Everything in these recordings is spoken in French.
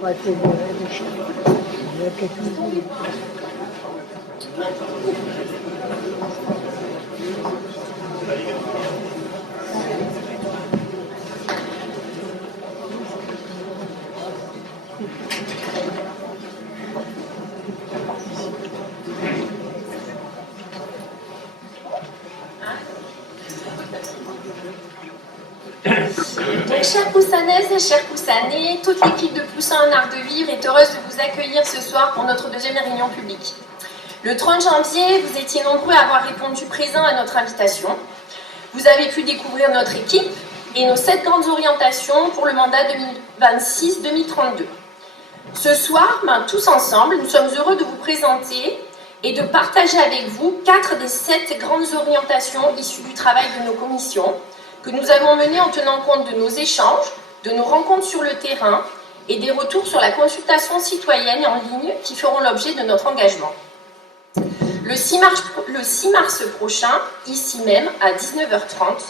pas fédérer les choses. Il y a quelque chose. Donc, chères Poussanaises, chers Poussanais, toute l'équipe de Poussin en Art de Vivre est heureuse de vous accueillir ce soir pour notre deuxième réunion publique. Le 30 janvier, vous étiez nombreux à avoir répondu présent à notre invitation. Vous avez pu découvrir notre équipe et nos 7 grandes orientations pour le mandat 2026-2032. Ce soir, tous ensemble, nous sommes heureux de vous présenter et de partager avec vous 4 des 7 grandes orientations issues du travail de nos commissions que nous avons menées en tenant compte de nos échanges, de nos rencontres sur le terrain et des retours sur la consultation citoyenne en ligne qui feront l'objet de notre engagement. Le 6 mars prochain, ici même, à 19h30,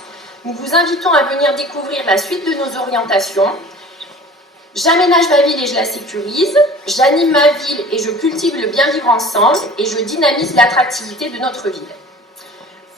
nous vous invitons à venir découvrir la suite de nos orientations. J'aménage ma ville et je la sécurise, j'anime ma ville et je cultive le bien vivre ensemble et je dynamise l'attractivité de notre ville.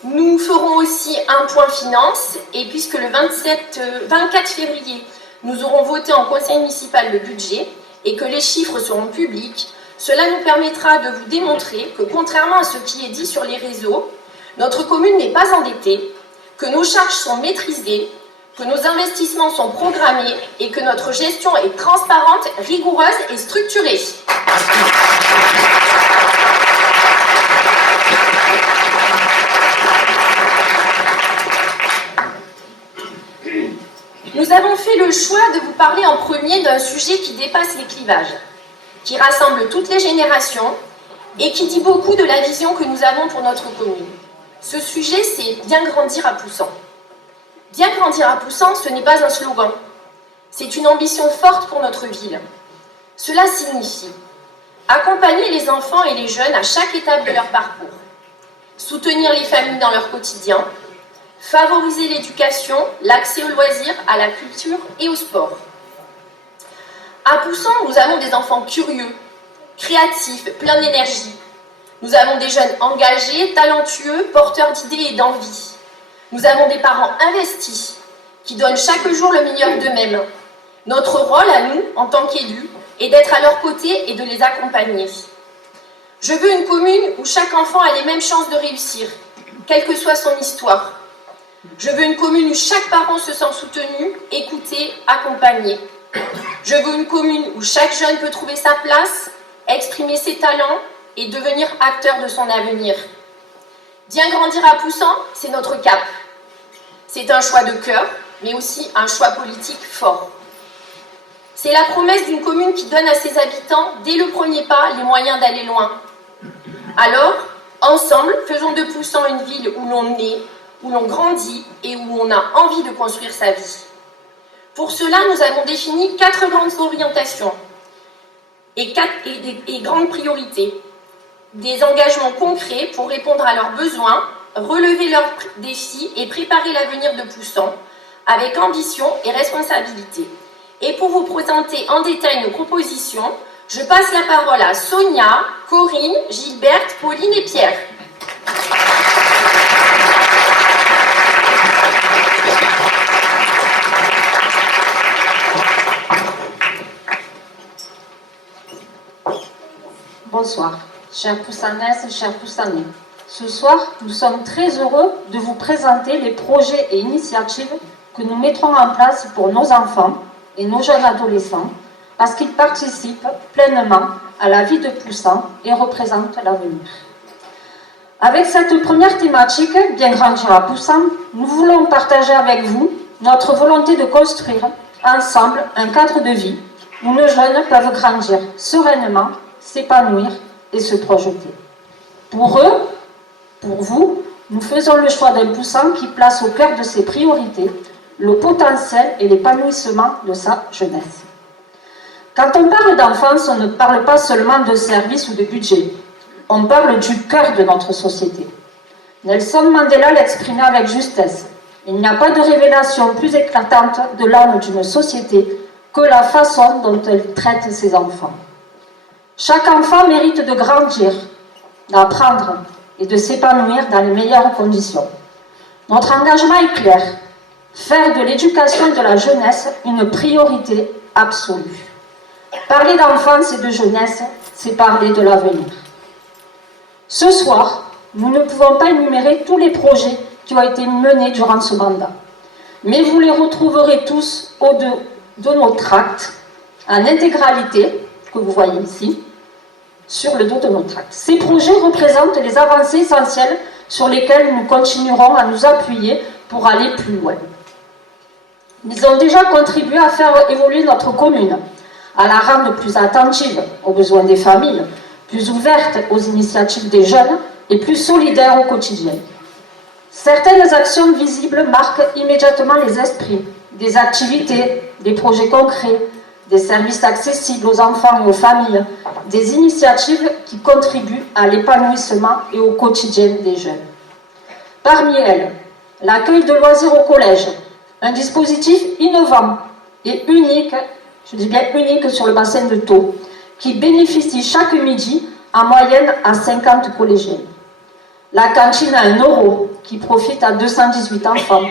Nous ferons aussi un point finance et puisque le 24 février, nous aurons voté en conseil municipal le budget et que les chiffres seront publics, cela nous permettra de vous démontrer que contrairement à ce qui est dit sur les réseaux, notre commune n'est pas endettée, que nos charges sont maîtrisées, que nos investissements sont programmés et que notre gestion est transparente, rigoureuse et structurée. Nous avons fait le choix de vous parler en premier d'un sujet qui dépasse les clivages, qui rassemble toutes les générations et qui dit beaucoup de la vision que nous avons pour notre commune. Ce sujet, c'est bien grandir à Poussan. Bien grandir à Poussan, ce n'est pas un slogan. C'est une ambition forte pour notre ville. Cela signifie accompagner les enfants et les jeunes à chaque étape de leur parcours, soutenir les familles dans leur quotidien, favoriser l'éducation, l'accès aux loisirs, à la culture et au sport. À Poussan, nous avons des enfants curieux, créatifs, pleins d'énergie. Nous avons des jeunes engagés, talentueux, porteurs d'idées et d'envie. Nous avons des parents investis, qui donnent chaque jour le meilleur d'eux-mêmes. Notre rôle à nous, en tant qu'élus, est d'être à leur côté et de les accompagner. Je veux une commune où chaque enfant a les mêmes chances de réussir, quelle que soit son histoire. Je veux une commune où chaque parent se sent soutenu, écouté, accompagné. Je veux une commune où chaque jeune peut trouver sa place, exprimer ses talents et devenir acteur de son avenir. Bien grandir à Poussan, c'est notre cap. C'est un choix de cœur, mais aussi un choix politique fort. C'est la promesse d'une commune qui donne à ses habitants, dès le premier pas, les moyens d'aller loin. Alors, ensemble, faisons de Poussan une ville où l'on naît, où l'on grandit et où on a envie de construire sa vie. Pour cela, nous avons défini 4 grandes orientations et grandes priorités. Des engagements concrets pour répondre à leurs besoins, relever leurs défis et préparer l'avenir de Poussan avec ambition et responsabilité. Et pour vous présenter en détail nos propositions, je passe la parole à Sonia, Corinne, Gilberte, Pauline et Pierre. Bonsoir, chères Poussanaises, chers Poussanais. Ce soir, nous sommes très heureux de vous présenter les projets et initiatives que nous mettrons en place pour nos enfants et nos jeunes adolescents parce qu'ils participent pleinement à la vie de Poussan et représentent l'avenir. Avec cette première thématique, bien grandir à Poussan, nous voulons partager avec vous notre volonté de construire ensemble un cadre de vie où nos jeunes peuvent grandir sereinement, s'épanouir et se projeter. Pour eux, pour vous, nous faisons le choix d'un Poussan qui place au cœur de ses priorités le potentiel et l'épanouissement de sa jeunesse. Quand on parle d'enfance, on ne parle pas seulement de services ou de budget. On parle du cœur de notre société. Nelson Mandela l'exprimait avec justesse. Il n'y a pas de révélation plus éclatante de l'âme d'une société que la façon dont elle traite ses enfants. Chaque enfant mérite de grandir, d'apprendre et de s'épanouir dans les meilleures conditions. Notre engagement est clair, faire de l'éducation de la jeunesse une priorité absolue. Parler d'enfance et de jeunesse, c'est parler de l'avenir. Ce soir, nous ne pouvons pas énumérer tous les projets qui ont été menés durant ce mandat, mais vous les retrouverez tous au-delà de nos tracts, en intégralité, que vous voyez ici, sur le dos de nos tracts. Ces projets représentent les avancées essentielles sur lesquelles nous continuerons à nous appuyer pour aller plus loin. Ils ont déjà contribué à faire évoluer notre commune, à la rendre plus attentive aux besoins des familles, plus ouverte aux initiatives des jeunes et plus solidaire au quotidien. Certaines actions visibles marquent immédiatement les esprits, des activités, des projets concrets, des services accessibles aux enfants et aux familles, des initiatives qui contribuent à l'épanouissement et au quotidien des jeunes. Parmi elles, l'accueil de loisirs au collège, un dispositif innovant et unique, je dis bien unique sur le bassin de Thau, qui bénéficie chaque midi en moyenne à 50 collégiens. La cantine à 1 € qui profite à 218 enfants.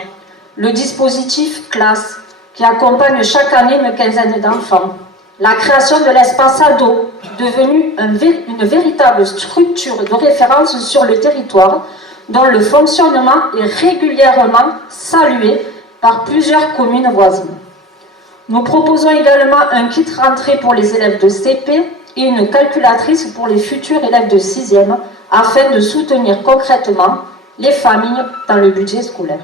Le dispositif classe qui accompagne chaque année une quinzaine d'enfants. La création de l'espace ado, devenu une véritable structure de référence sur le territoire, dont le fonctionnement est régulièrement salué par plusieurs communes voisines. Nous proposons également un kit rentrée pour les élèves de CP et une calculatrice pour les futurs élèves de 6e afin de soutenir concrètement les familles dans le budget scolaire.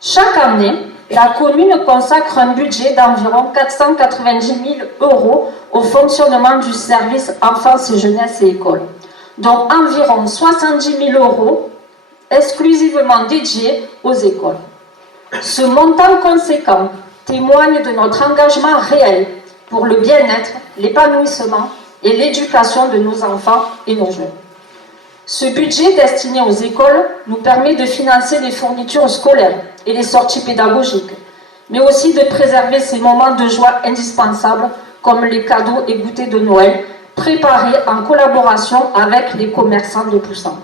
Chaque année, la commune consacre un budget d'environ 490 000 € au fonctionnement du service enfance et jeunesse et école, dont environ 70 000 € exclusivement dédiés aux écoles. Ce montant conséquent témoigne de notre engagement réel pour le bien-être, l'épanouissement et l'éducation de nos enfants et nos jeunes. Ce budget destiné aux écoles nous permet de financer les fournitures scolaires et les sorties pédagogiques, mais aussi de préserver ces moments de joie indispensables comme les cadeaux et goûters de Noël préparés en collaboration avec les commerçants de Poussin.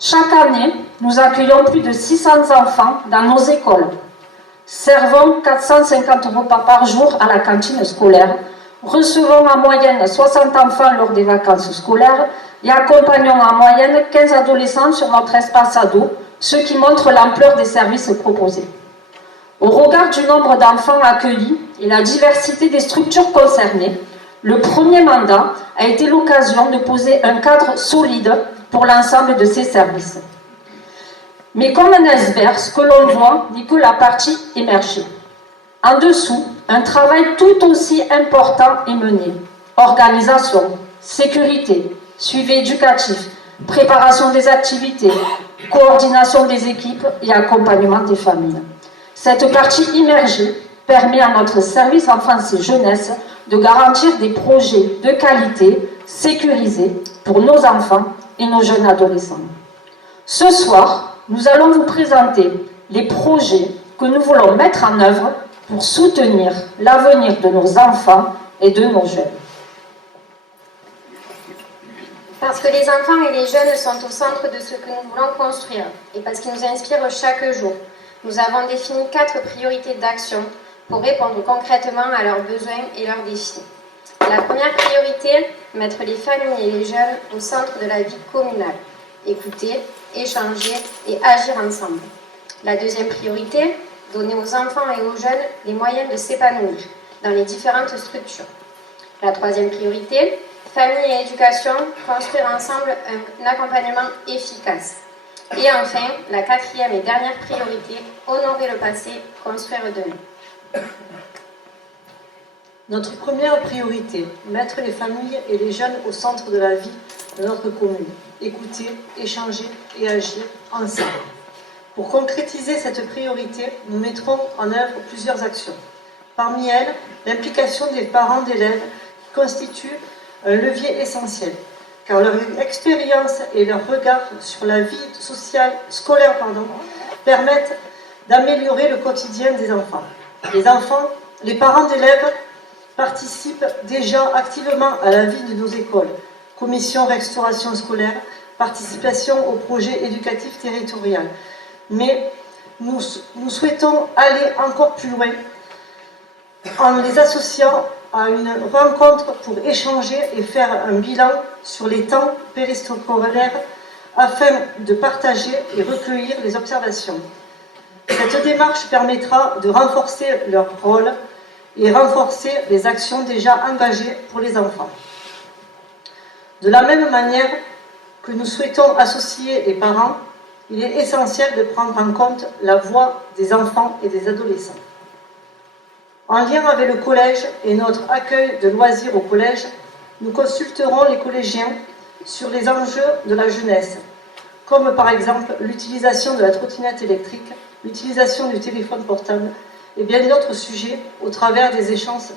Chaque année, nous accueillons plus de 600 enfants dans nos écoles, servons 450 repas par jour à la cantine scolaire, recevons en moyenne 60 enfants lors des vacances scolaires et accompagnons en moyenne 15 adolescents sur notre espace ado, ce qui montre l'ampleur des services proposés. Au regard du nombre d'enfants accueillis et la diversité des structures concernées, le premier mandat a été l'occasion de poser un cadre solide pour l'ensemble de ces services. Mais comme un iceberg, ce que l'on voit n'est que la partie émergée. En dessous, un travail tout aussi important est mené. Organisation, sécurité, suivi éducatif, préparation des activités, coordination des équipes et accompagnement des familles. Cette partie immergée permet à notre service enfance et jeunesse de garantir des projets de qualité sécurisés pour nos enfants et nos jeunes adolescents. Ce soir, nous allons vous présenter les projets que nous voulons mettre en œuvre pour soutenir l'avenir de nos enfants et de nos jeunes. Parce que les enfants et les jeunes sont au centre de ce que nous voulons construire et parce qu'ils nous inspirent chaque jour, nous avons défini 4 priorités d'action pour répondre concrètement à leurs besoins et leurs défis. La première priorité, mettre les familles et les jeunes au centre de la vie communale. Écouter, échanger et agir ensemble. La deuxième priorité, donner aux enfants et aux jeunes les moyens de s'épanouir dans les différentes structures. La troisième priorité, famille et éducation, construire ensemble un accompagnement efficace. Et enfin, la quatrième et dernière priorité, honorer le passé, construire demain. Notre première priorité, mettre les familles et les jeunes au centre de la vie de notre commune. Écouter, échanger et agir ensemble. Pour concrétiser cette priorité, nous mettrons en œuvre plusieurs actions. Parmi elles, l'implication des parents d'élèves qui constitue un levier essentiel, car leur expérience et leur regard sur la vie sociale, scolaire permettent d'améliorer le quotidien des enfants. Les enfants Les parents d'élèves participent déjà activement à la vie de nos écoles. Commission restauration scolaire, participation au projet éducatif territorial. Mais nous souhaitons aller encore plus loin en les associant à une rencontre pour échanger et faire un bilan sur les temps périscolaires afin de partager et recueillir les observations. Cette démarche permettra de renforcer leur rôle et renforcer les actions déjà engagées pour les enfants. De la même manière que nous souhaitons associer les parents, il est essentiel de prendre en compte la voix des enfants et des adolescents. En lien avec le collège et notre accueil de loisirs au collège, nous consulterons les collégiens sur les enjeux de la jeunesse, comme par exemple l'utilisation de la trottinette électrique, l'utilisation du téléphone portable et bien d'autres sujets au travers des échanges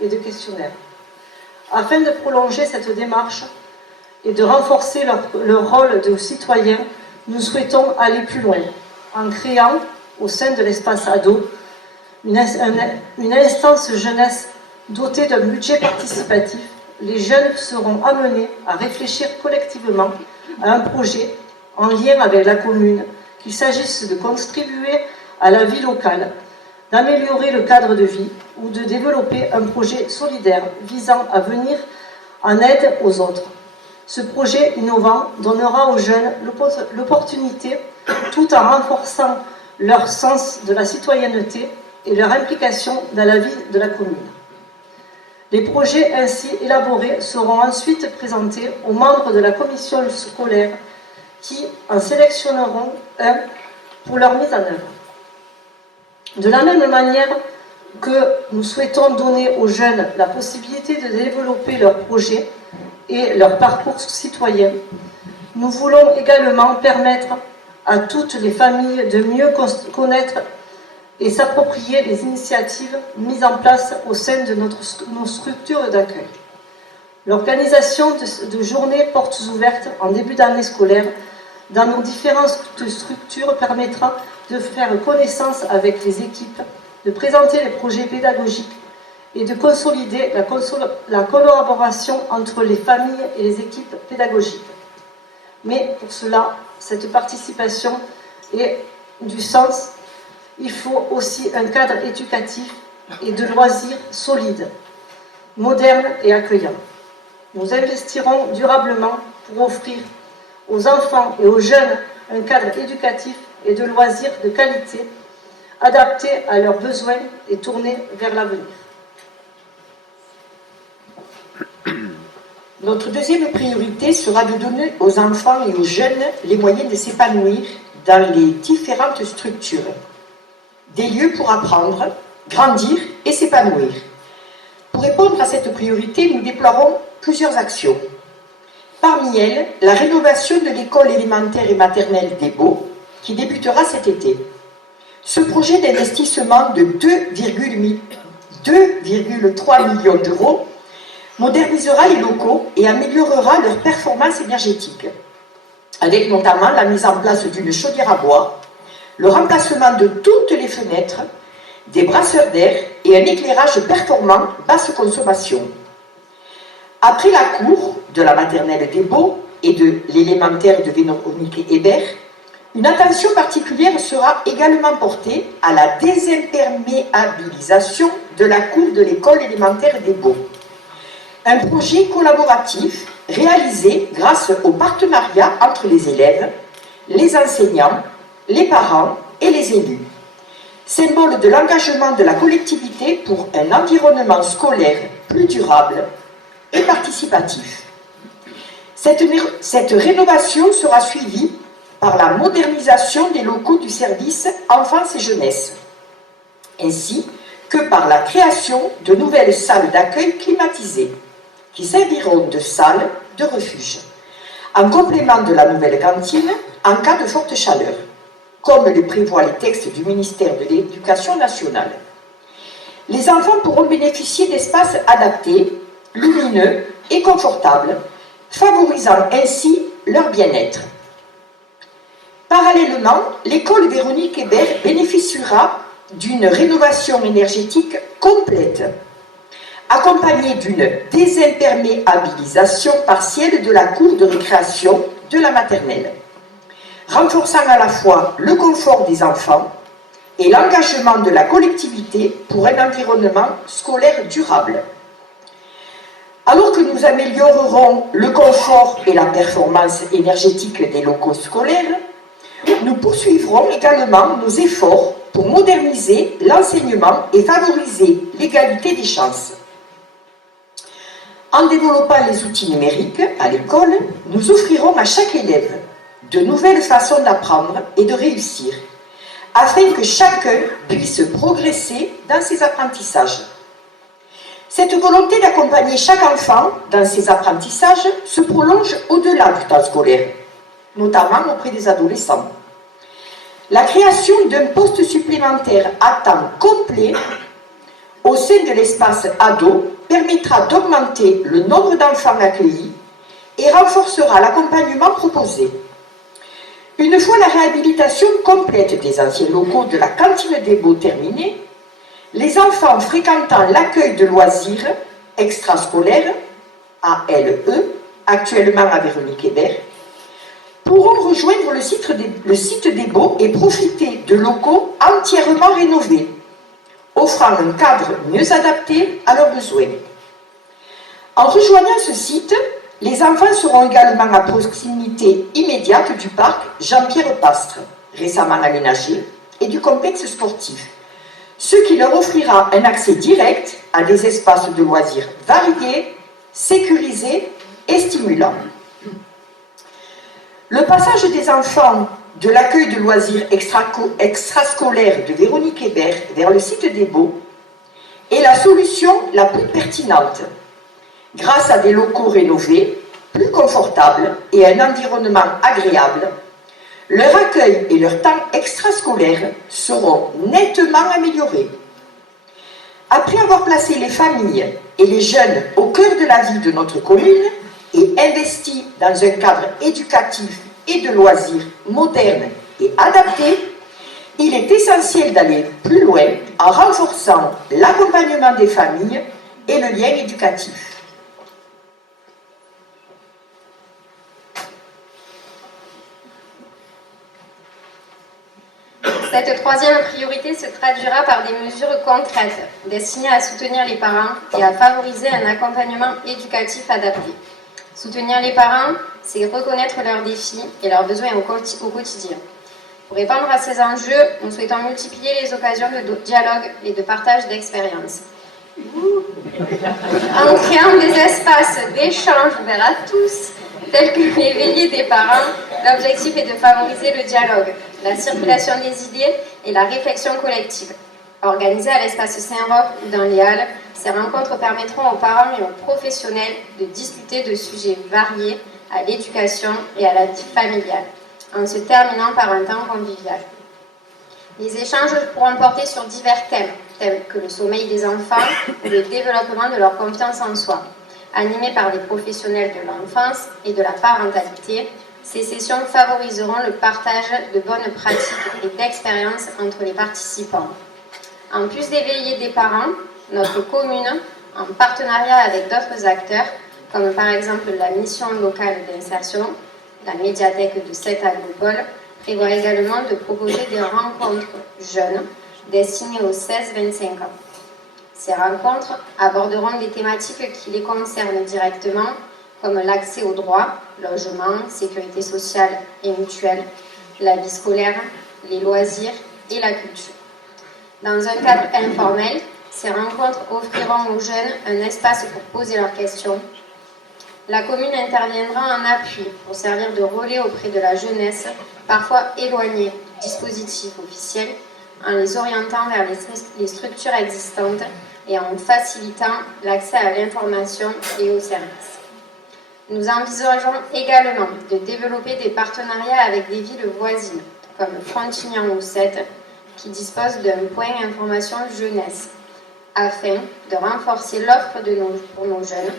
et de questionnaires. Afin de prolonger cette démarche et de renforcer leur rôle de citoyens, nous souhaitons aller plus loin en créant, au sein de l'espace ado, une instance jeunesse dotée d'un budget participatif. Les jeunes seront amenés à réfléchir collectivement à un projet en lien avec la commune, qu'il s'agisse de contribuer à la vie locale, d'améliorer le cadre de vie ou de développer un projet solidaire visant à venir en aide aux autres. Ce projet innovant donnera aux jeunes l'opportunité, tout en renforçant leur sens de la citoyenneté et leur implication dans la vie de la commune. Les projets ainsi élaborés seront ensuite présentés aux membres de la commission scolaire qui en sélectionneront un pour leur mise en œuvre. De la même manière que nous souhaitons donner aux jeunes la possibilité de développer leurs projets et leur parcours citoyen, nous voulons également permettre à toutes les familles de mieux connaître et s'approprier les initiatives mises en place au sein de nos structures d'accueil. L'organisation de journées portes ouvertes en début d'année scolaire dans nos différentes structures permettra de faire connaissance avec les équipes, de présenter les projets pédagogiques et de consolider la collaboration entre les familles et les équipes pédagogiques. Mais pour cela, cette participation et du sens, il faut aussi un cadre éducatif et de loisirs solide, moderne et accueillant. Nous investirons durablement pour offrir aux enfants et aux jeunes un cadre éducatif et de loisirs de qualité, adapté à leurs besoins et tourné vers l'avenir. Notre deuxième priorité sera de donner aux enfants et aux jeunes les moyens de s'épanouir dans les différentes structures. Des lieux pour apprendre, grandir et s'épanouir. Pour répondre à cette priorité, nous déploierons plusieurs actions. Parmi elles, la rénovation de l'école élémentaire et maternelle des Baux, qui débutera cet été. Ce projet d'investissement de 2,3 millions d'euros modernisera les locaux et améliorera leur performance énergétique, avec notamment la mise en place d'une chaudière à bois, le remplacement de toutes les fenêtres, des brasseurs d'air et un éclairage performant basse consommation. Après la cour de la maternelle des Baux et de l'élémentaire de Véronique Hébert, une attention particulière sera également portée à la désimperméabilisation de la cour de l'école élémentaire des Baux. Un projet collaboratif réalisé grâce au partenariat entre les élèves, les enseignants, les parents et les élus. Symbole de l'engagement de la collectivité pour un environnement scolaire plus durable et participatif. Cette rénovation sera suivie par la modernisation des locaux du service enfance et jeunesse, ainsi que par la création de nouvelles salles d'accueil climatisées, qui serviront de salles de refuge, en complément de la nouvelle cantine en cas de forte chaleur, comme le prévoient les textes du ministère de l'Éducation nationale. Les enfants pourront bénéficier d'espaces adaptés, lumineux et confortables, favorisant ainsi leur bien-être. Parallèlement, l'école Véronique Hébert bénéficiera d'une rénovation énergétique complète, accompagnée d'une désimperméabilisation partielle de la cour de récréation de la maternelle, renforçant à la fois le confort des enfants et l'engagement de la collectivité pour un environnement scolaire durable. Alors que nous améliorerons le confort et la performance énergétique des locaux scolaires, nous poursuivrons également nos efforts pour moderniser l'enseignement et favoriser l'égalité des chances. En développant les outils numériques à l'école, nous offrirons à chaque élève de nouvelles façons d'apprendre et de réussir, afin que chacun puisse progresser dans ses apprentissages. Cette volonté d'accompagner chaque enfant dans ses apprentissages se prolonge au-delà du temps scolaire, notamment auprès des adolescents. La création d'un poste supplémentaire à temps complet au sein de l'espace ado permettra d'augmenter le nombre d'enfants accueillis et renforcera l'accompagnement proposé. Une fois la réhabilitation complète des anciens locaux de la cantine des Baux terminée, les enfants fréquentant l'accueil de loisirs extrascolaires, ALE, actuellement à Véronique Hébert, pourront rejoindre le site des Baux et profiter de locaux entièrement rénovés, offrant un cadre mieux adapté à leurs besoins. En rejoignant ce site, les enfants seront également à proximité immédiate du parc Jean-Pierre Pastre, récemment aménagé, et du complexe sportif, ce qui leur offrira un accès direct à des espaces de loisirs variés, sécurisés et stimulants. Le passage des enfants de l'accueil de loisirs extrascolaires de Véronique Hébert vers le site des Baux est la solution la plus pertinente, grâce à des locaux rénovés, plus confortables et un environnement agréable. Leur accueil et leur temps extrascolaire seront nettement améliorés. Après avoir placé les familles et les jeunes au cœur de la vie de notre commune et investi dans un cadre éducatif et de loisirs moderne et adapté, il est essentiel d'aller plus loin en renforçant l'accompagnement des familles et le lien éducatif. Cette troisième priorité se traduira par des mesures concrètes destinées à soutenir les parents et à favoriser un accompagnement éducatif adapté. Soutenir les parents, c'est reconnaître leurs défis et leurs besoins au quotidien. Pour répondre à ces enjeux, nous souhaitons multiplier les occasions de dialogue et de partage d'expériences. En créant des espaces d'échange ouverts à tous, tels que les veillées des parents, l'objectif est de favoriser le dialogue, la circulation des idées et la réflexion collective. Organisées à l'espace Saint-Roch ou dans les Halles, ces rencontres permettront aux parents et aux professionnels de discuter de sujets variés à l'éducation et à la vie familiale, en se terminant par un temps convivial. Les échanges pourront porter sur divers thèmes, tels que le sommeil des enfants ou le développement de leur confiance en soi. Animés par des professionnels de l'enfance et de la parentalité, ces sessions favoriseront le partage de bonnes pratiques et d'expériences entre les participants. En plus d'éveiller des parents, notre commune, en partenariat avec d'autres acteurs, comme par exemple la mission locale d'insertion, la médiathèque de cette agropole, prévoit également de proposer des rencontres jeunes destinées aux 16-25 ans. Ces rencontres aborderont des thématiques qui les concernent directement, comme l'accès aux droits, logement, sécurité sociale et mutuelle, la vie scolaire, les loisirs et la culture. Dans un cadre informel, ces rencontres offriront aux jeunes un espace pour poser leurs questions. La commune interviendra en appui pour servir de relais auprès de la jeunesse, parfois éloignée du dispositif officiel, en les orientant vers les structures existantes et en facilitant l'accès à l'information et aux services. Nous envisageons également de développer des partenariats avec des villes voisines, comme Frontignan ou Sète, qui disposent d'un point information jeunesse, afin de renforcer l'offre pour nos jeunes,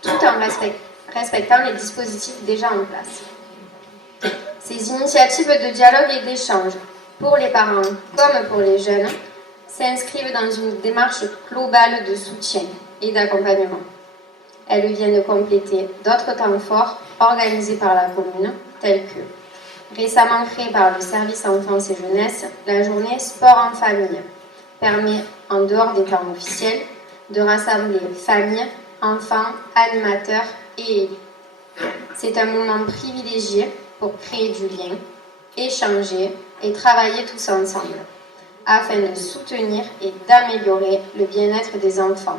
tout en respectant les dispositifs déjà en place. Ces initiatives de dialogue et d'échange, pour les parents comme pour les jeunes, s'inscrivent dans une démarche globale de soutien et d'accompagnement. Elles viennent compléter d'autres temps forts organisés par la commune, tels que, récemment créé par le service enfance et jeunesse, la journée sport en famille permet, en dehors des temps officiels, de rassembler familles, enfants, animateurs et élus. C'est un moment privilégié pour créer du lien, échanger et travailler tous ensemble, afin de soutenir et d'améliorer le bien-être des enfants,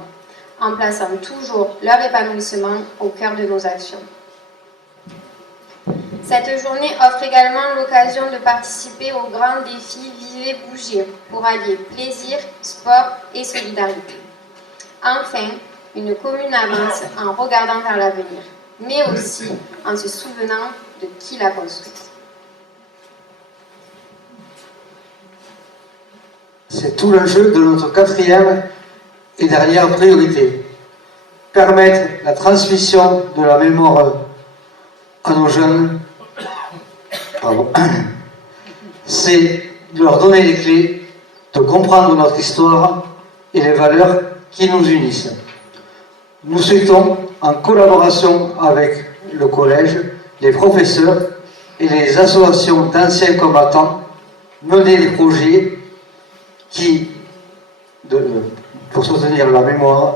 en plaçant toujours leur épanouissement au cœur de nos actions. Cette journée offre également l'occasion de participer au grand défi Vivez Bouger pour allier plaisir, sport et solidarité. Enfin, une commune avance en regardant vers l'avenir, mais aussi en se souvenant de qui l'a construite. C'est tout l'enjeu de notre quatrième et dernière priorité. Permettre la transmission de la mémoire à nos jeunes. C'est de leur donner les clés de comprendre notre histoire et les valeurs qui nous unissent. Nous souhaitons, en collaboration avec le collège, les professeurs et les associations d'anciens combattants, mener des projets pour soutenir la mémoire,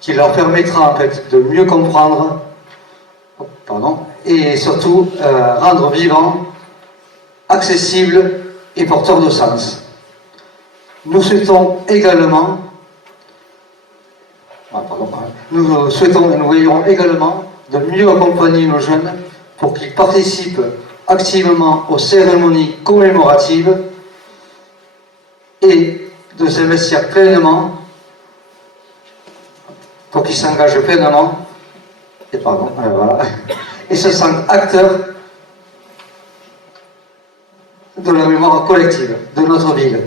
qui leur permettra en fait de mieux comprendre, et surtout rendre vivant, accessible et porteur de sens. Nous souhaitons également, nous veillerons également de mieux accompagner nos jeunes pour qu'ils participent activement aux cérémonies commémoratives et de s'investir pleinement, pour qu'ils s'engagent pleinement et se sentent acteurs de la mémoire collective de notre ville.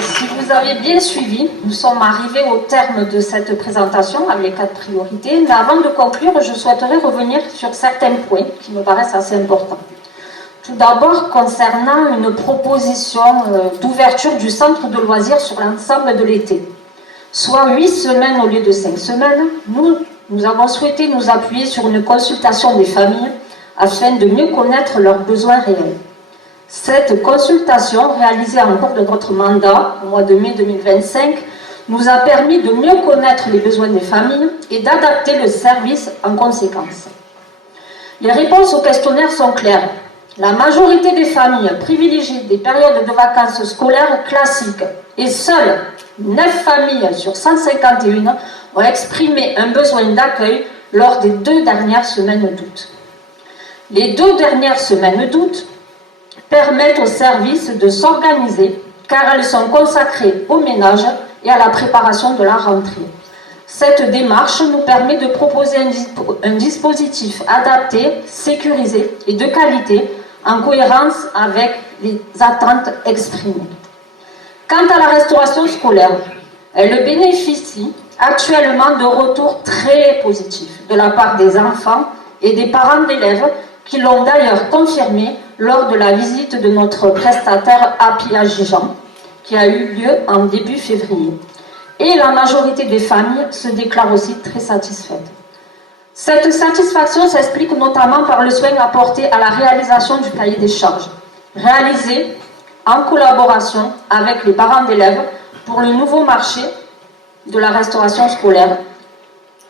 Si vous avez bien suivi, nous sommes arrivés au terme de cette présentation avec les 4 priorités. Mais avant de conclure, je souhaiterais revenir sur certains points qui me paraissent assez importants. Tout d'abord, concernant une proposition d'ouverture du centre de loisirs sur l'ensemble de l'été, soit 8 semaines au lieu de 5 semaines, nous avons souhaité nous appuyer sur une consultation des familles afin de mieux connaître leurs besoins réels. Cette consultation, réalisée en cours de notre mandat, au mois de mai 2025, nous a permis de mieux connaître les besoins des familles et d'adapter le service en conséquence. Les réponses au questionnaire sont claires. La majorité des familles privilégient des périodes de vacances scolaires classiques et seules 9 familles sur 151 ont exprimé un besoin d'accueil lors des 2 dernières semaines d'août. Les 2 dernières semaines d'août permettent aux services de s'organiser car elles sont consacrées au ménage et à la préparation de la rentrée. Cette démarche nous permet de proposer un dispositif adapté, sécurisé et de qualité en cohérence avec les attentes exprimées. Quant à la restauration scolaire, elle bénéficie actuellement de retours très positifs de la part des enfants et des parents d'élèves qui l'ont d'ailleurs confirmé lors de la visite de notre prestataire API à Gijan, qui a eu lieu en début février. Et la majorité des familles se déclarent aussi très satisfaites. Cette satisfaction s'explique notamment par le soin apporté à la réalisation du cahier des charges, réalisé en collaboration avec les parents d'élèves pour le nouveau marché de la restauration scolaire,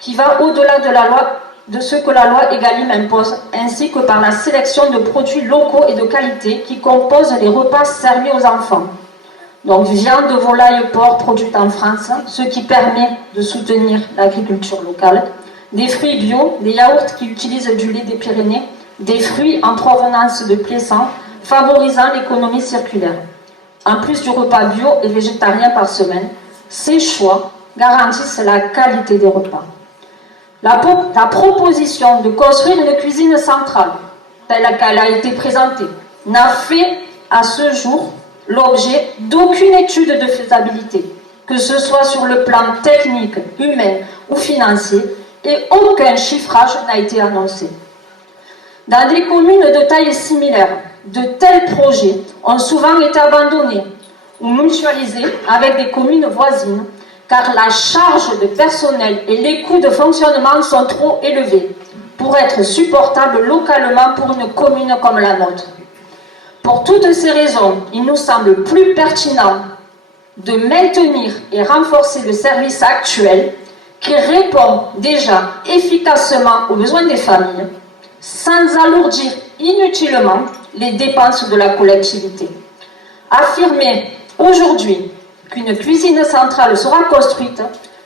qui va au-delà de ce que la loi Egalim impose, ainsi que par la sélection de produits locaux et de qualité qui composent les repas servis aux enfants. Donc viande, volaille, porc produite en France, ce qui permet de soutenir l'agriculture locale, des fruits bio, des yaourts qui utilisent du lait des Pyrénées, des fruits en provenance de Plessan, favorisant l'économie circulaire. En plus du repas bio et végétarien par semaine, ces choix garantissent la qualité des repas. La proposition de construire une cuisine centrale, telle qu'elle a été présentée, n'a fait à ce jour l'objet d'aucune étude de faisabilité, que ce soit sur le plan technique, humain ou financier, et aucun chiffrage n'a été annoncé. Dans des communes de taille similaire, de tels projets ont souvent été abandonnés ou mutualisés avec des communes voisines, car la charge de personnel et les coûts de fonctionnement sont trop élevés pour être supportables localement pour une commune comme la nôtre. Pour toutes ces raisons, il nous semble plus pertinent de maintenir et renforcer le service actuel qui répond déjà efficacement aux besoins des familles, sans alourdir inutilement les dépenses de la collectivité. Affirmer aujourd'hui qu'une cuisine centrale sera construite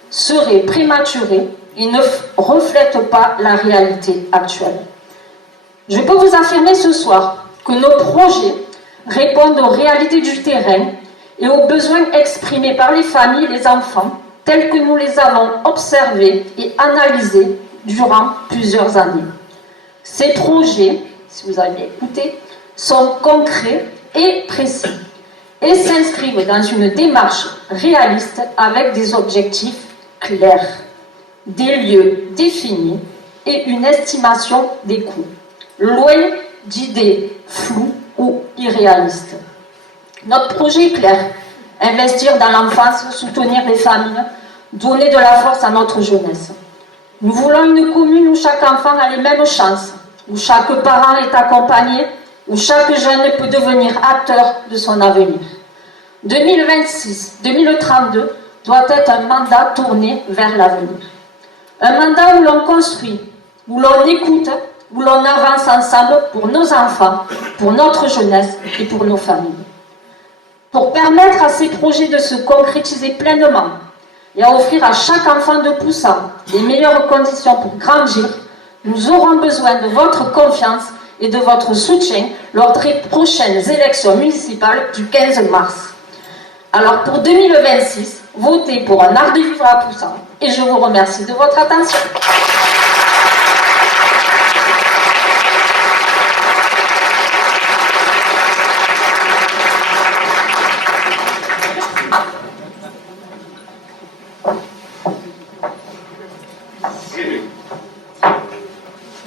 serait prématuré et ne reflète pas la réalité actuelle. Je peux vous affirmer ce soir que nos projets répondent aux réalités du terrain et aux besoins exprimés par les familles et les enfants tels que nous les avons observés et analysés durant plusieurs années. Ces projets, si vous avez écouté, sont concrets et précis et s'inscrivent dans une démarche réaliste avec des objectifs clairs, des lieux définis et une estimation des coûts, loin d'idées floues ou irréalistes. Notre projet est clair: investir dans l'enfance, soutenir les familles, donner de la force à notre jeunesse. Nous voulons une commune où chaque enfant a les mêmes chances, où chaque parent est accompagné, où chaque jeune peut devenir acteur de son avenir. 2026-2032 doit être un mandat tourné vers l'avenir. Un mandat où l'on construit, où l'on écoute, où l'on avance ensemble pour nos enfants, pour notre jeunesse et pour nos familles. Pour permettre à ces projets de se concrétiser pleinement et à offrir à chaque enfant de Poussam les meilleures conditions pour grandir, nous aurons besoin de votre confiance et de votre soutien lors des prochaines élections municipales du 15 mars. Alors pour 2026, votez pour un art de vivre à Poussam et je vous remercie de votre attention.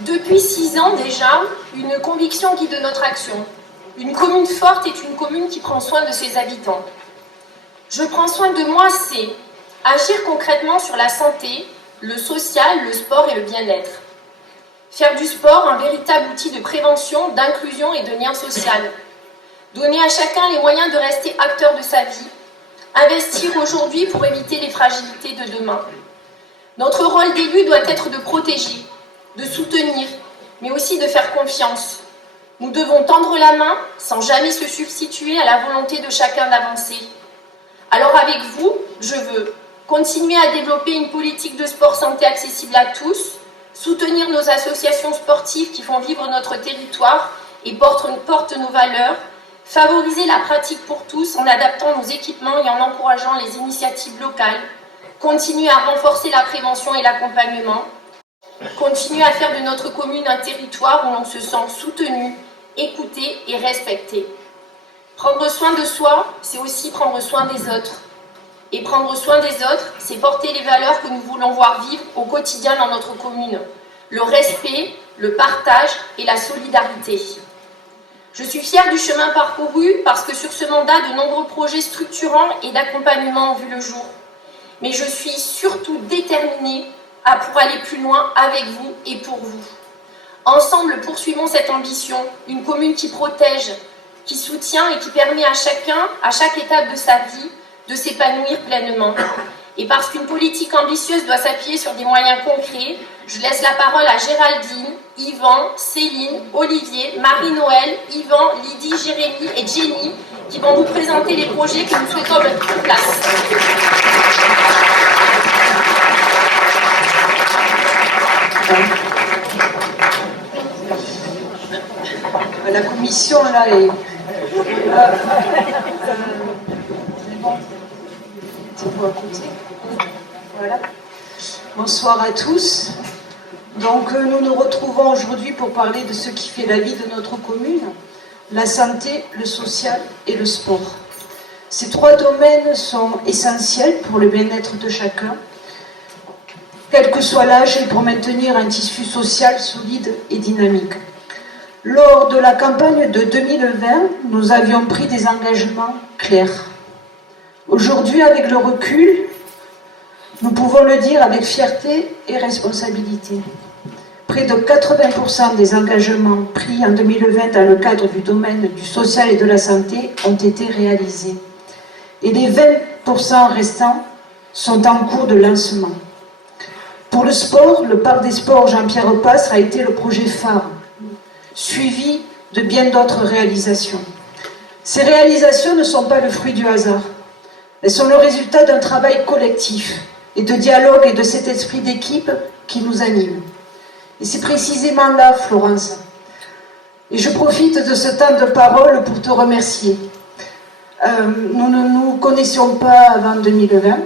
Depuis 6 ans déjà, une conviction guide notre action. Une commune forte est une commune qui prend soin de ses habitants. Je prends soin de moi, c'est agir concrètement sur la santé, le social, le sport et le bien-être. Faire du sport un véritable outil de prévention, d'inclusion et de lien social. Donner à chacun les moyens de rester acteur de sa vie. Investir aujourd'hui pour éviter les fragilités de demain. Notre rôle d'élu doit être de protéger, de soutenir, mais aussi de faire confiance. Nous devons tendre la main sans jamais se substituer à la volonté de chacun d'avancer. Alors avec vous, je veux continuer à développer une politique de sport santé accessible à tous, soutenir nos associations sportives qui font vivre notre territoire et portent nos valeurs, favoriser la pratique pour tous en adaptant nos équipements et en encourageant les initiatives locales, continuer à renforcer la prévention et l'accompagnement, continuer à faire de notre commune un territoire où l'on se sent soutenu, écouté et respecté. Prendre soin de soi, c'est aussi prendre soin des autres. Et prendre soin des autres, c'est porter les valeurs que nous voulons voir vivre au quotidien dans notre commune. Le respect, le partage et la solidarité. Je suis fière du chemin parcouru parce que sur ce mandat, de nombreux projets structurants et d'accompagnement ont vu le jour. Mais je suis surtout déterminée pour aller plus loin avec vous et pour vous. Ensemble, poursuivons cette ambition, une commune qui protège, qui soutient et qui permet à chacun, à chaque étape de sa vie, de s'épanouir pleinement. Et parce qu'une politique ambitieuse doit s'appuyer sur des moyens concrets, je laisse la parole à Géraldine, Yvan, Céline, Olivier, Marie-Noël, Yvan, Lydie, Jérémy et Jenny qui vont vous présenter les projets que nous souhaitons mettre en place. La commission là est... Voilà. Bonsoir à tous. Donc nous nous retrouvons aujourd'hui pour parler de ce qui fait la vie de notre commune, la santé, le social et le sport. Ces trois domaines sont essentiels pour le bien-être de chacun. quel que soit l'âge, et pour maintenir un tissu social solide et dynamique. Lors de la campagne de 2020, nous avions pris des engagements clairs. Aujourd'hui, avec le recul, nous pouvons le dire avec fierté et responsabilité. Près de 80% des engagements pris en 2020 dans le cadre du domaine du social et de la santé ont été réalisés. Et les 20% restants sont en cours de lancement. Pour le sport, le parc des sports Jean-Pierre Passre a été le projet phare, suivi de bien d'autres réalisations. Ces réalisations ne sont pas le fruit du hasard. Elles sont le résultat d'un travail collectif et de dialogue et de cet esprit d'équipe qui nous anime. Et c'est précisément là, Florence. Et je profite de ce temps de parole pour te remercier. Nous ne nous connaissions pas avant 2020.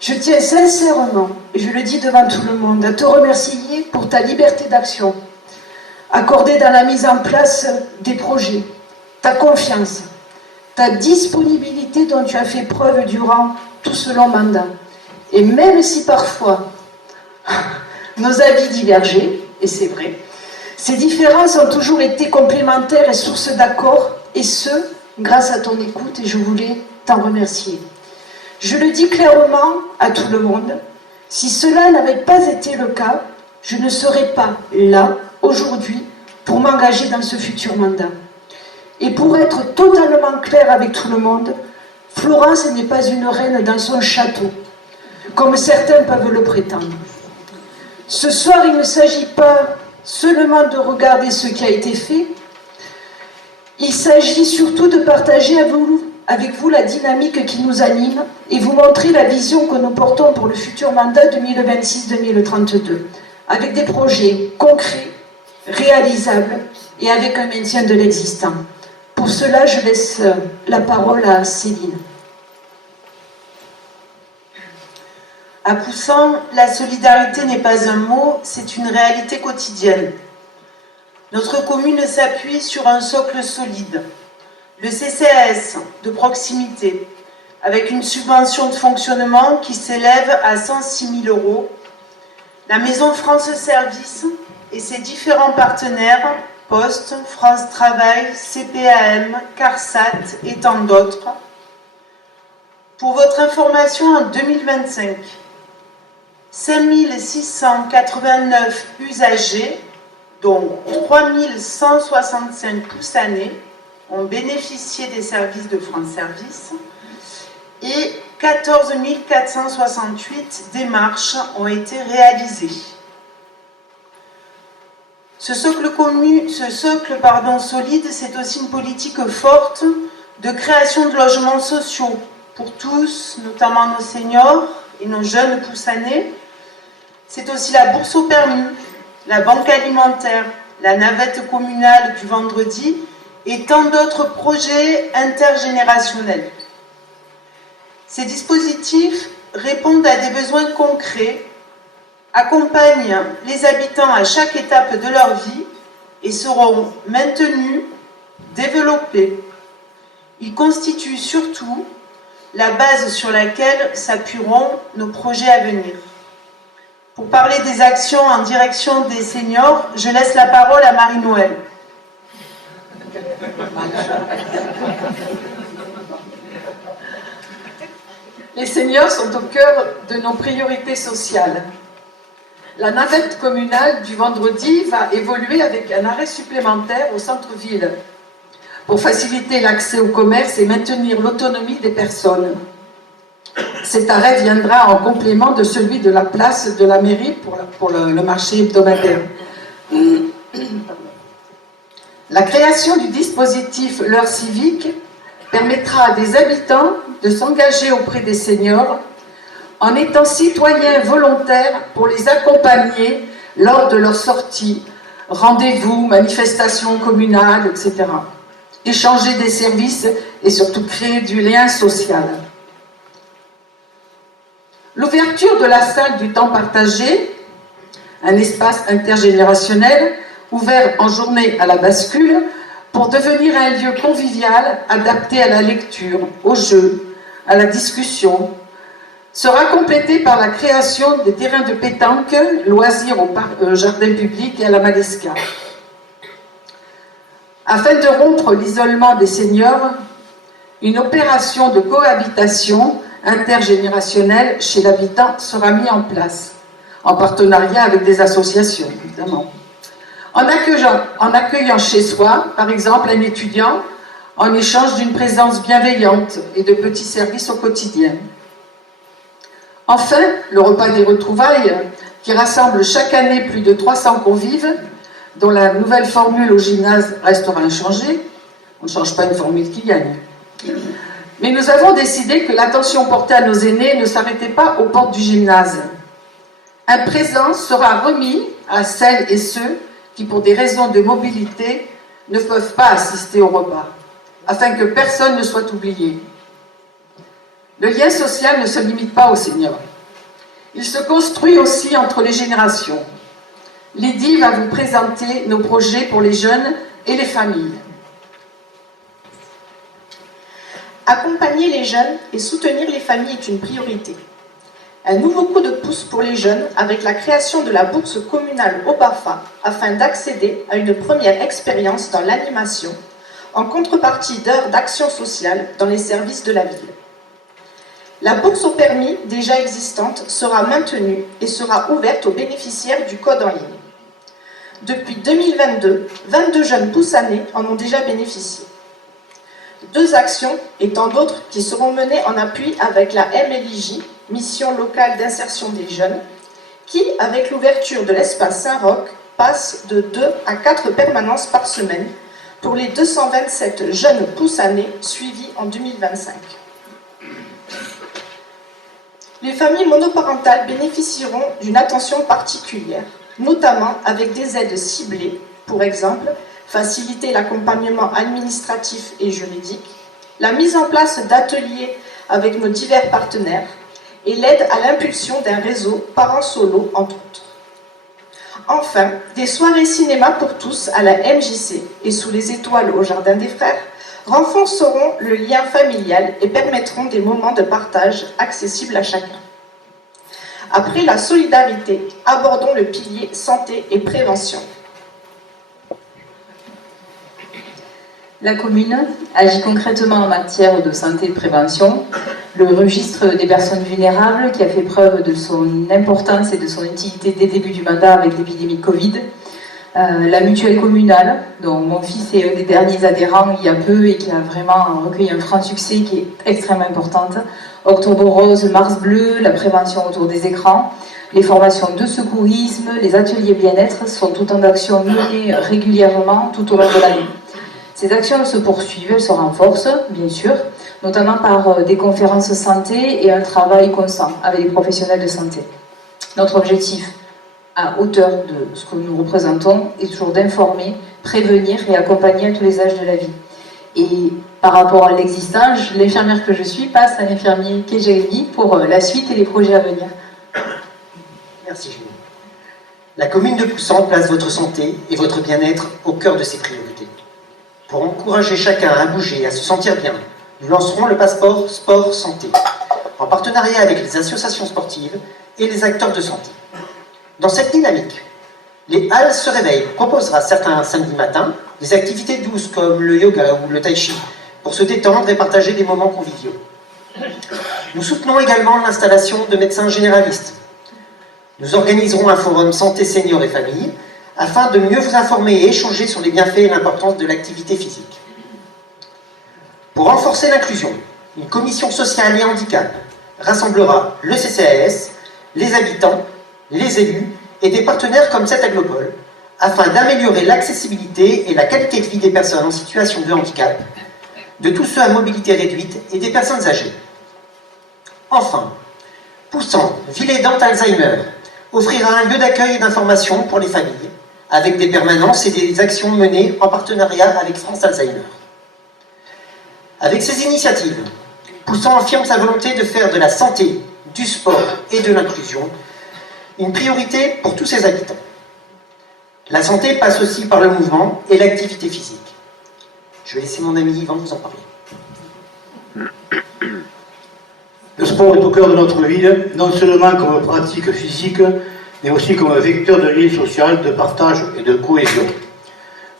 Je tiens sincèrement, et je le dis devant tout le monde, à te remercier pour ta liberté d'action, accordée dans la mise en place des projets, ta confiance, ta disponibilité dont tu as fait preuve durant tout ce long mandat. Et même si parfois nos avis divergeaient, et c'est vrai, ces différences ont toujours été complémentaires et source d'accord, et ce, grâce à ton écoute, et je voulais t'en remercier. Je le dis clairement à tout le monde, si cela n'avait pas été le cas, je ne serais pas là, aujourd'hui, pour m'engager dans ce futur mandat. Et pour être totalement clair avec tout le monde, Florence n'est pas une reine dans son château, comme certains peuvent le prétendre. Ce soir, il ne s'agit pas seulement de regarder ce qui a été fait, il s'agit surtout de partager avec vous la dynamique qui nous anime et vous montrer la vision que nous portons pour le futur mandat 2026-2032, avec des projets concrets, réalisables et avec un maintien de l'existant. Pour cela, je laisse la parole à Céline. À Poussan, la solidarité n'est pas un mot, c'est une réalité quotidienne. Notre commune s'appuie sur un socle solide, le CCAS de proximité, avec une subvention de fonctionnement qui s'élève à 106 000 €, la Maison France Service et ses différents partenaires, Poste, France Travail, CPAM, CARSAT et tant d'autres. Pour votre information, en 2025, 5 689 usagers, dont 3 165 poussanais, ont bénéficié des services de France Service et 14 468 démarches ont été réalisées. Ce socle solide, c'est aussi une politique forte de création de logements sociaux pour tous, notamment nos seniors et nos jeunes poussanais. C'est aussi la bourse au permis, la banque alimentaire, la navette communale du vendredi et tant d'autres projets intergénérationnels. Ces dispositifs répondent à des besoins concrets, accompagnent les habitants à chaque étape de leur vie et seront maintenus, développés. Ils constituent surtout la base sur laquelle s'appuieront nos projets à venir. Pour parler des actions en direction des seniors, je laisse la parole à Marie-Noël. Les seniors sont au cœur de nos priorités sociales. La navette communale du vendredi va évoluer avec un arrêt supplémentaire au centre-ville pour faciliter l'accès au commerce et maintenir l'autonomie des personnes. Cet arrêt viendra en complément de celui de la place de la mairie pour le marché hebdomadaire. La création du dispositif L'heure civique permettra à des habitants de s'engager auprès des seniors en étant citoyens volontaires pour les accompagner lors de leur sortie, rendez-vous, manifestations communales, etc. Échanger des services et surtout créer du lien social. L'ouverture de la salle du temps partagé, un espace intergénérationnel ouvert en journée à la bascule pour devenir un lieu convivial adapté à la lecture, au jeu, à la discussion, sera complétée par la création des terrains de pétanque, loisirs au jardin public et à la Malesca. Afin de rompre l'isolement des seniors, une opération de cohabitation intergénérationnelle chez l'habitant sera mise en place, en partenariat avec des associations, évidemment. En accueillant chez soi, par exemple, un étudiant, en échange d'une présence bienveillante et de petits services au quotidien. Enfin, le repas des retrouvailles, qui rassemble chaque année plus de 300 convives, dont la nouvelle formule au gymnase restera inchangée. On ne change pas une formule qui gagne. Mais nous avons décidé que l'attention portée à nos aînés ne s'arrêtait pas aux portes du gymnase. Un présent sera remis à celles et ceux qui, pour des raisons de mobilité, ne peuvent pas assister au repas, afin que personne ne soit oublié. Le lien social ne se limite pas aux seniors. Il se construit aussi entre les générations. Lydie va vous présenter nos projets pour les jeunes et les familles. Accompagner les jeunes et soutenir les familles est une priorité. Un nouveau coup de pouce pour les jeunes avec la création de la bourse communale au BAFA afin d'accéder à une première expérience dans l'animation en contrepartie d'heures d'action sociale dans les services de la ville. La bourse au permis déjà existante sera maintenue et sera ouverte aux bénéficiaires du code en ligne. Depuis 2022, 22 jeunes poussanés en ont déjà bénéficié. 2 actions et tant d'autres qui seront menées en appui avec la MLIJ, Mission locale d'insertion des jeunes, qui, avec l'ouverture de l'espace Saint-Roch, passe de 2 à 4 permanences par semaine pour les 227 jeunes poussanés suivis en 2025. Les familles monoparentales bénéficieront d'une attention particulière, notamment avec des aides ciblées, pour exemple, faciliter l'accompagnement administratif et juridique, la mise en place d'ateliers avec nos divers partenaires et l'aide à l'impulsion d'un réseau parents solo, entre autres. Enfin, des soirées cinéma pour tous à la MJC et sous les étoiles au Jardin des Frères renforceront le lien familial et permettront des moments de partage accessibles à chacun. Après la solidarité, abordons le pilier santé et prévention. La commune agit concrètement en matière de santé et de prévention. Le registre des personnes vulnérables, qui a fait preuve de son importance et de son utilité dès le début du mandat avec l'épidémie de Covid. La mutuelle communale, dont mon fils est un des derniers adhérents il y a peu et qui a vraiment recueilli un franc succès qui est extrêmement importante. Octobre Rose, Mars Bleu, la prévention autour des écrans, les formations de secourisme, les ateliers bien-être sont autant d'actions menées régulièrement tout au long de l'année. Ces actions se poursuivent, elles se renforcent, bien sûr, notamment par des conférences santé et un travail constant avec les professionnels de santé. Notre objectif, à hauteur de ce que nous représentons, est toujours d'informer, prévenir et accompagner à tous les âges de la vie. Et par rapport à l'existant, l'infirmière que je suis passe à l'infirmier qu'est Jérémy pour la suite et les projets à venir. Merci Jérémy. La commune de Poussan place votre santé et votre bien-être au cœur de ses priorités. Pour encourager chacun à bouger et à se sentir bien, nous lancerons le passeport Sport Santé, en partenariat avec les associations sportives et les acteurs de santé. Dans cette dynamique, les Halles se réveillent proposera certains samedis matins des activités douces comme le yoga ou le tai chi pour se détendre et partager des moments conviviaux. Nous soutenons également l'installation de médecins généralistes. Nous organiserons un forum santé seniors et famille afin de mieux vous informer et échanger sur les bienfaits et l'importance de l'activité physique. Pour renforcer l'inclusion, une commission sociale et handicap rassemblera le CCAS, les habitants, les élus et des partenaires comme cet Aglopole afin d'améliorer l'accessibilité et la qualité de vie des personnes en situation de handicap, de tous ceux à mobilité réduite et des personnes âgées. Enfin, Poussan, ville aidante Alzheimer, offrira un lieu d'accueil et d'information pour les familles, avec des permanences et des actions menées en partenariat avec France Alzheimer. Avec ces initiatives, Poussan affirme sa volonté de faire de la santé, du sport et de l'inclusion une priorité pour tous ses habitants. La santé passe aussi par le mouvement et l'activité physique. Je vais laisser mon ami Yvan vous en parler. Le sport est au cœur de notre vie, non seulement comme pratique physique, mais aussi comme vecteur de lien social, de partage et de cohésion.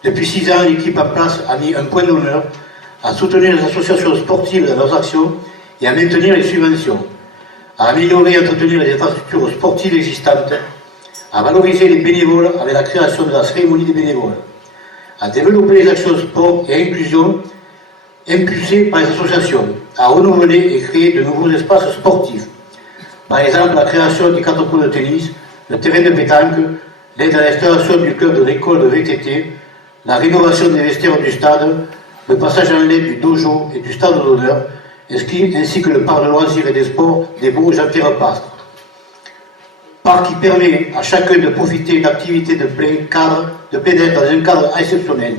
Depuis 6 ans, l'équipe en place a mis un point d'honneur à soutenir les associations sportives dans leurs actions et à maintenir les subventions, à améliorer et entretenir les infrastructures sportives existantes, à valoriser les bénévoles avec la création de la cérémonie des bénévoles, à développer les actions sport et inclusion impulsées par les associations, à renouveler et créer de nouveaux espaces sportifs. Par exemple, la création des 4 cours de tennis, le terrain de pétanque, l'aide à l'installation du club de l'école de VTT, la rénovation des vestiaires du stade, le passage en LED du dojo et du stade d'honneur, ainsi que le parc de loisirs et des sports des Baux Jean-Pierre Pastre. Parc qui permet à chacun de profiter d'activités de plein air dans un cadre exceptionnel.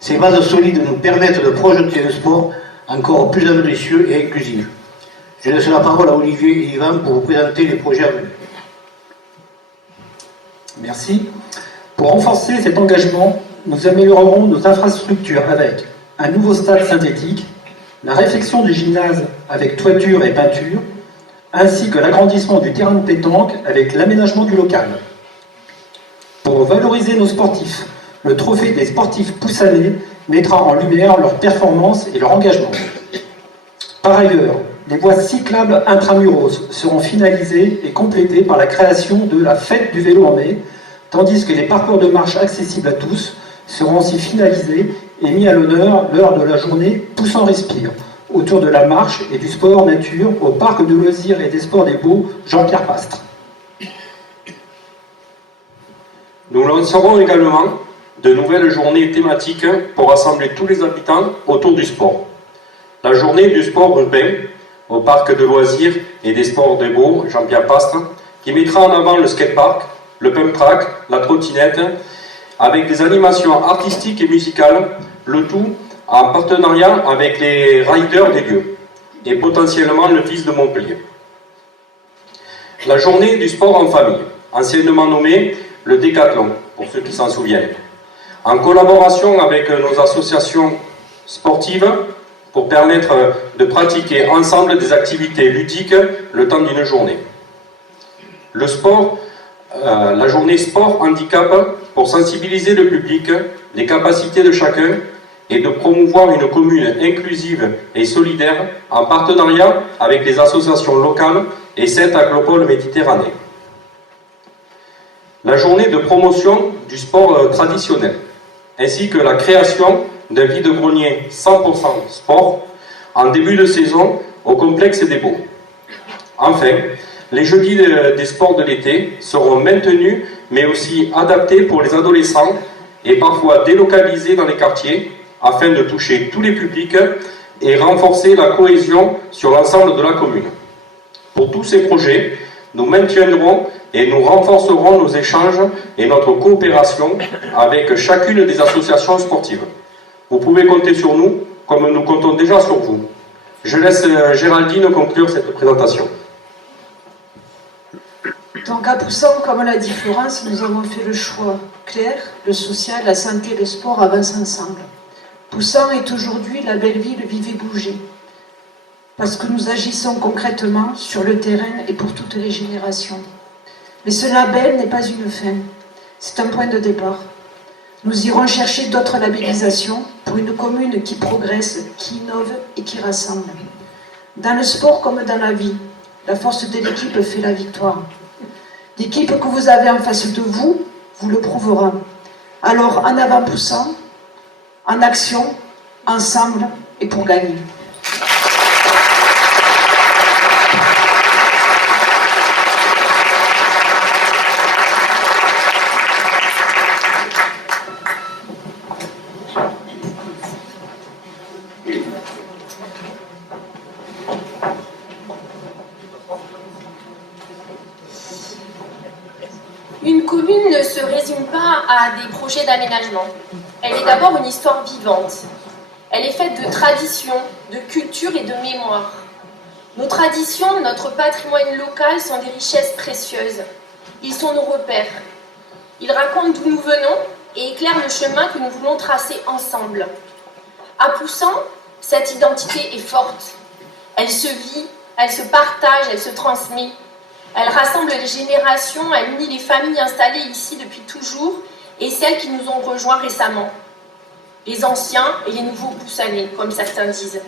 Ces bases solides nous permettent de projeter un sport encore plus ambitieux et inclusif. Je laisse la parole à Olivier et Yvan pour vous présenter les projets à venir. Merci. Pour renforcer cet engagement, nous améliorerons nos infrastructures avec un nouveau stade synthétique, la réfection du gymnase avec toiture et peinture, ainsi que l'agrandissement du terrain de pétanque avec l'aménagement du local. Pour valoriser nos sportifs, le trophée des sportifs Poussanais mettra en lumière leur performance et leur engagement. Par ailleurs, les voies cyclables intramuros seront finalisées et complétées par la création de la fête du vélo en mai, tandis que les parcours de marche accessibles à tous seront aussi finalisés et mis à l'honneur lors de la journée Poussant Respire, autour de la marche et du sport nature au parc de loisirs et des sports des Baux Jean-Pierre Pastre. Nous lancerons également de nouvelles journées thématiques pour rassembler tous les habitants autour du sport. La journée du sport urbain au parc de loisirs et des sports des Baux Jean-Pierre Pastre, qui mettra en avant le skatepark, le pump track, la trottinette, avec des animations artistiques et musicales, le tout en partenariat avec les riders des lieux et potentiellement le fils de Montpellier. La journée du sport en famille, anciennement nommée le décathlon, pour ceux qui s'en souviennent, en collaboration avec nos associations sportives pour permettre de pratiquer ensemble des activités ludiques le temps d'une journée. Le sport, la journée sport handicap pour sensibiliser le public, les capacités de chacun et de promouvoir une commune inclusive et solidaire en partenariat avec les associations locales et cette Aglopole Méditerranée. La journée de promotion du sport traditionnel, ainsi que la création d'un vide-grenier 100% sport en début de saison au complexe des Baux. Enfin, les jeudis des sports de l'été seront maintenus, mais aussi adaptés pour les adolescents et parfois délocalisés dans les quartiers afin de toucher tous les publics et renforcer la cohésion sur l'ensemble de la commune. Pour tous ces projets, nous maintiendrons et nous renforcerons nos échanges et notre coopération avec chacune des associations sportives. Vous pouvez compter sur nous, comme nous comptons déjà sur vous. Je laisse Géraldine conclure cette présentation. Donc à Poussant, comme l'a dit Florence, nous avons fait le choix clair, le social, la santé et le sport avancent ensemble. Poussant est aujourd'hui la belle ville Vive et Bouger, parce que nous agissons concrètement sur le terrain et pour toutes les générations. Mais ce label n'est pas une fin, c'est un point de départ. Nous irons chercher d'autres labellisations pour une commune qui progresse, qui innove et qui rassemble. Dans le sport comme dans la vie, la force de l'équipe fait la victoire. L'équipe que vous avez en face de vous, vous le prouvera. Alors en avant Poussant, en action, ensemble et pour gagner. Une commune ne se résume pas à des projets d'aménagement. Elle est d'abord une histoire vivante. Elle est faite de traditions, de culture et de mémoire. Nos traditions, notre patrimoine local sont des richesses précieuses. Ils sont nos repères. Ils racontent d'où nous venons et éclairent le chemin que nous voulons tracer ensemble. À Poussant, cette identité est forte. Elle se vit, Elle se partage, elle se transmet. Elle rassemble les générations, elle unit les familles installées ici depuis toujours et celles qui nous ont rejoints récemment. Les anciens et les nouveaux Poussanais, comme certains disent.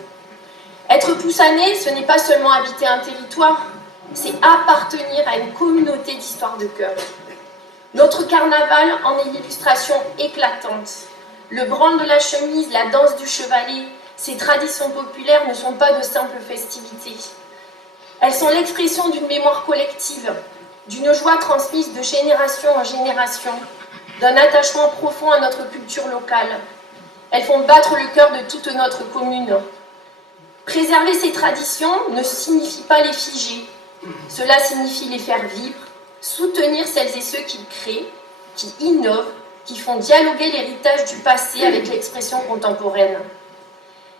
Être Poussanais, ce n'est pas seulement habiter un territoire, c'est appartenir à une communauté d'histoire de cœur. Notre carnaval en est l'illustration éclatante. Le branle de la chemise, la danse du chevalet, ces traditions populaires ne sont pas de simples festivités. Elles sont l'expression d'une mémoire collective, d'une joie transmise de génération en génération, d'un attachement profond à notre culture locale. Elles font battre le cœur de toute notre commune. Préserver ces traditions ne signifie pas les figer. Cela signifie les faire vivre, soutenir celles et ceux qui créent, qui innovent, qui font dialoguer l'héritage du passé avec l'expression contemporaine.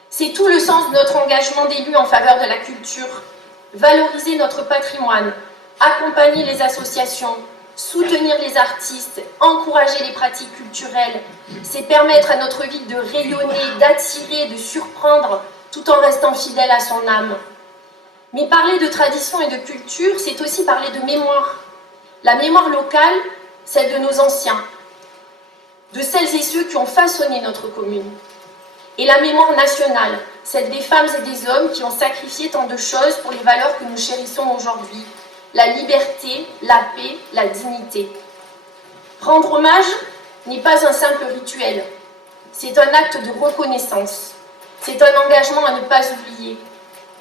C'est tout le sens de notre engagement d'élus en faveur de la culture. Valoriser notre patrimoine, accompagner les associations, soutenir les artistes, encourager les pratiques culturelles, c'est permettre à notre ville de rayonner, d'attirer, de surprendre, tout en restant fidèle à son âme. Mais parler de tradition et de culture, c'est aussi parler de mémoire. La mémoire locale, celle de nos anciens, de celles et ceux qui ont façonné notre commune. Et la mémoire nationale, celle des femmes et des hommes qui ont sacrifié tant de choses pour les valeurs que nous chérissons aujourd'hui. La liberté, la paix, la dignité. Rendre hommage n'est pas un simple rituel. C'est un acte de reconnaissance. C'est un engagement à ne pas oublier.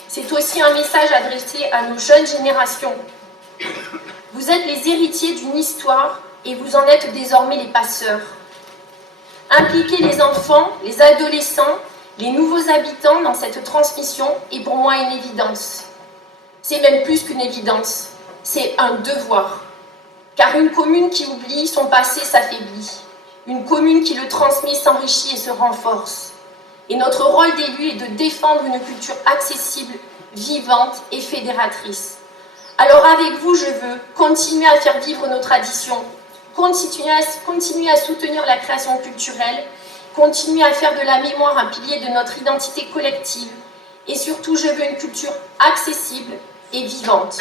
C'est aussi un message adressé à nos jeunes générations. Vous êtes les héritiers d'une histoire et vous en êtes désormais les passeurs. Impliquer les enfants, les adolescents, les nouveaux habitants dans cette transmission est pour moi une évidence. C'est même plus qu'une évidence, c'est un devoir. Car une commune qui oublie son passé s'affaiblit. Une commune qui le transmet s'enrichit et se renforce. Et notre rôle d'élu est de défendre une culture accessible, vivante et fédératrice. Alors avec vous, je veux continuer à faire vivre nos traditions, continuer à soutenir la création culturelle, continuer à faire de la mémoire un pilier de notre identité collective et surtout, je veux une culture accessible et vivante.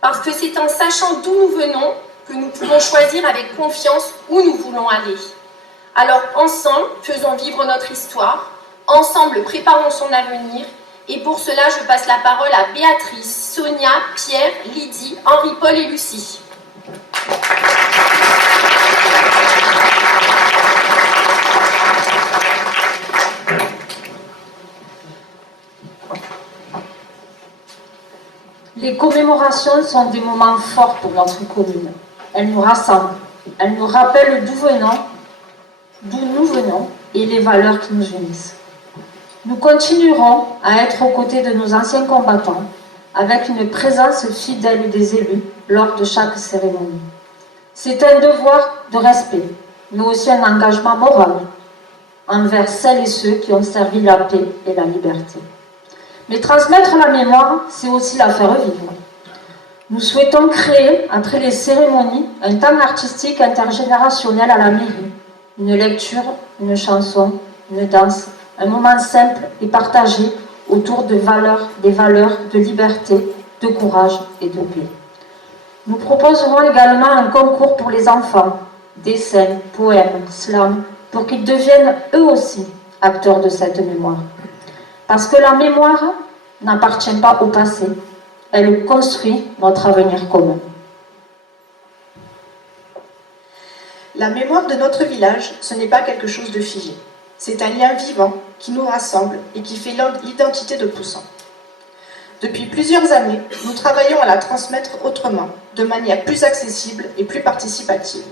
Parce que c'est en sachant d'où nous venons que nous pouvons choisir avec confiance où nous voulons aller. Alors ensemble, faisons vivre notre histoire, ensemble préparons son avenir et pour cela, je passe la parole à Béatrice, Sonia, Pierre, Lydie, Henri-Paul et Lucie. Les commémorations sont des moments forts pour notre commune. Elles nous rassemblent, elles nous rappellent d'où nous venons et les valeurs qui nous unissent. Nous continuerons à être aux côtés de nos anciens combattants avec une présence fidèle des élus lors de chaque cérémonie. C'est un devoir de respect, mais aussi un engagement moral envers celles et ceux qui ont servi la paix et la liberté. Mais transmettre la mémoire, c'est aussi la faire vivre. Nous souhaitons créer, après les cérémonies, un temps artistique intergénérationnel à la mairie. Une lecture, une chanson, une danse, un moment simple et partagé autour des valeurs de liberté, de courage et de paix. Nous proposerons également un concours pour les enfants, dessins, poèmes, slam, pour qu'ils deviennent eux aussi acteurs de cette mémoire. Parce que la mémoire n'appartient pas au passé, elle construit notre avenir commun. La mémoire de notre village, ce n'est pas quelque chose de figé. C'est un lien vivant qui nous rassemble et qui fait l'identité de Poussan. Depuis plusieurs années, nous travaillons à la transmettre autrement, de manière plus accessible et plus participative.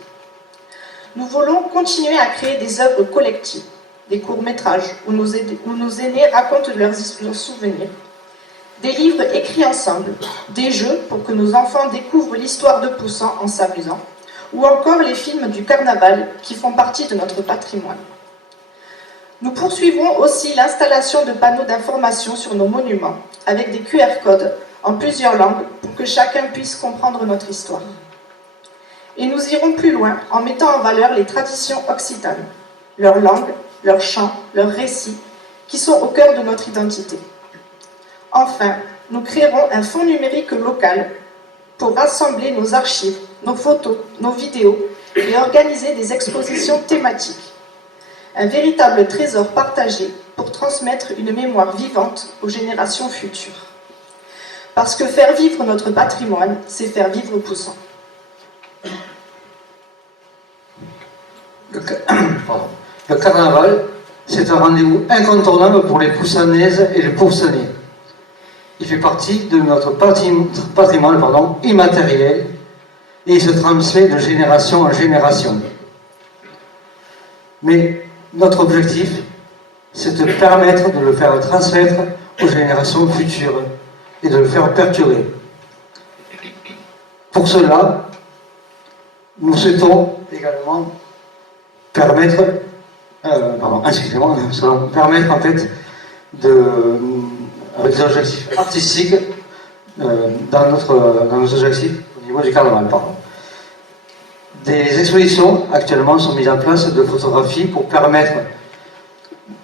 Nous voulons continuer à créer des œuvres collectives, des courts-métrages où nos aînés racontent leurs souvenirs, des livres écrits ensemble, des jeux pour que nos enfants découvrent l'histoire de Poussan en s'amusant, ou encore les films du carnaval qui font partie de notre patrimoine. Nous poursuivrons aussi l'installation de panneaux d'information sur nos monuments, avec des QR codes en plusieurs langues pour que chacun puisse comprendre notre histoire. Et nous irons plus loin en mettant en valeur les traditions occitanes, leurs langues, leurs chants, leurs récits, qui sont au cœur de notre identité. Enfin, nous créerons un fonds numérique local pour rassembler nos archives, nos photos, nos vidéos et organiser des expositions thématiques. Un véritable trésor partagé pour transmettre une mémoire vivante aux générations futures. Parce que faire vivre notre patrimoine, c'est faire vivre Poussan. Le carnaval, c'est un rendez-vous incontournable pour les Poussanaises et les Poussannais. Il fait partie de notre patrimoine immatériel et il se transmet de génération en génération. Mais notre objectif, c'est de permettre de le faire transmettre aux générations futures et de le faire perdurer. Pour cela, nous souhaitons également permettre en fait avec des objectifs artistiques dans nos objectifs au niveau du carnaval. Des expositions actuellement sont mises en place de photographies pour permettre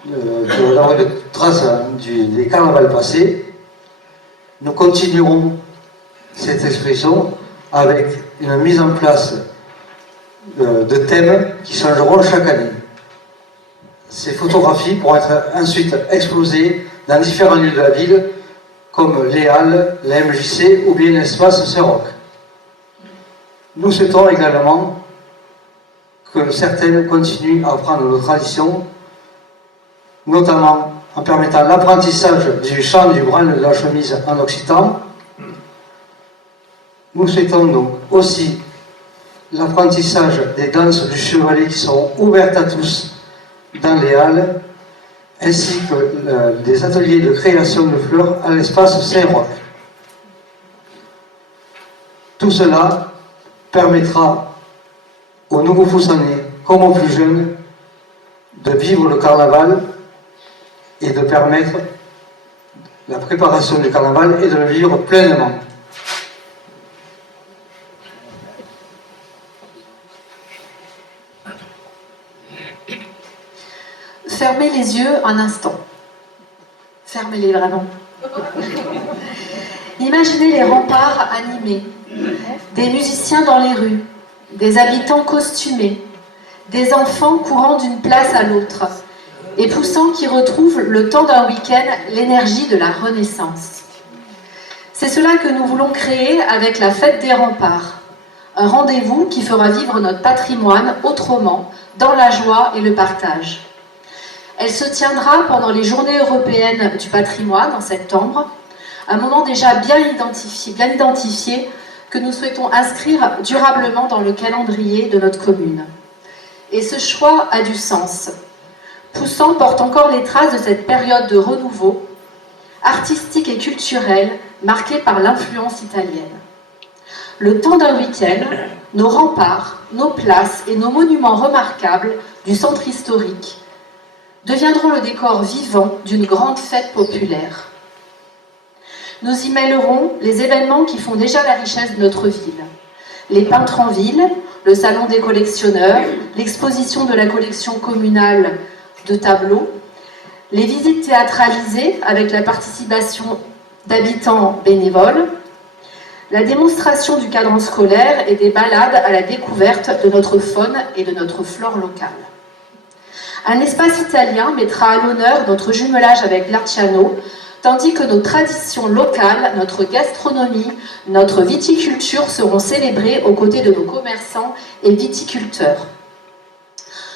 d'avoir une trace des carnavals passés. Nous continuerons cette exposition avec une mise en place de thèmes qui changeront chaque année. Ces photographies pourront être ensuite exposées dans différents lieux de la ville, comme les Halles, la MJC ou bien l'espace Saint-Roch. Nous souhaitons également que certaines continuent à apprendre nos traditions, notamment en permettant l'apprentissage du chant du branle de la chemise en occitan. Nous souhaitons donc aussi l'apprentissage des danses du chevalet qui seront ouvertes à tous dans les halles, ainsi que des ateliers de création de fleurs à l'espace Saint-Roch. Tout cela permettra aux nouveaux Poussanais comme aux plus jeunes de vivre le carnaval et de permettre la préparation du carnaval et de le vivre pleinement. Fermez les yeux un instant. Fermez-les vraiment. Imaginez les remparts animés, des musiciens dans les rues, des habitants costumés, des enfants courant d'une place à l'autre, et Poussan qui retrouve le temps d'un week-end l'énergie de la Renaissance. C'est cela que nous voulons créer avec la Fête des Remparts, un rendez-vous qui fera vivre notre patrimoine autrement, dans la joie et le partage. Elle se tiendra pendant les Journées européennes du patrimoine en septembre, un moment déjà bien identifié que nous souhaitons inscrire durablement dans le calendrier de notre commune. Et ce choix a du sens. Poussan porte encore les traces de cette période de renouveau, artistique et culturelle, marquée par l'influence italienne. Le temps d'un week-end, nos remparts, nos places et nos monuments remarquables du centre historique deviendront le décor vivant d'une grande fête populaire. Nous y mêlerons les événements qui font déjà la richesse de notre ville. Les peintres en ville, le salon des collectionneurs, l'exposition de la collection communale de tableaux, les visites théâtralisées avec la participation d'habitants bénévoles, la démonstration du cadran scolaire et des balades à la découverte de notre faune et de notre flore locale. Un espace italien mettra à l'honneur notre jumelage avec l'Arciano, tandis que nos traditions locales, notre gastronomie, notre viticulture seront célébrées aux côtés de nos commerçants et viticulteurs.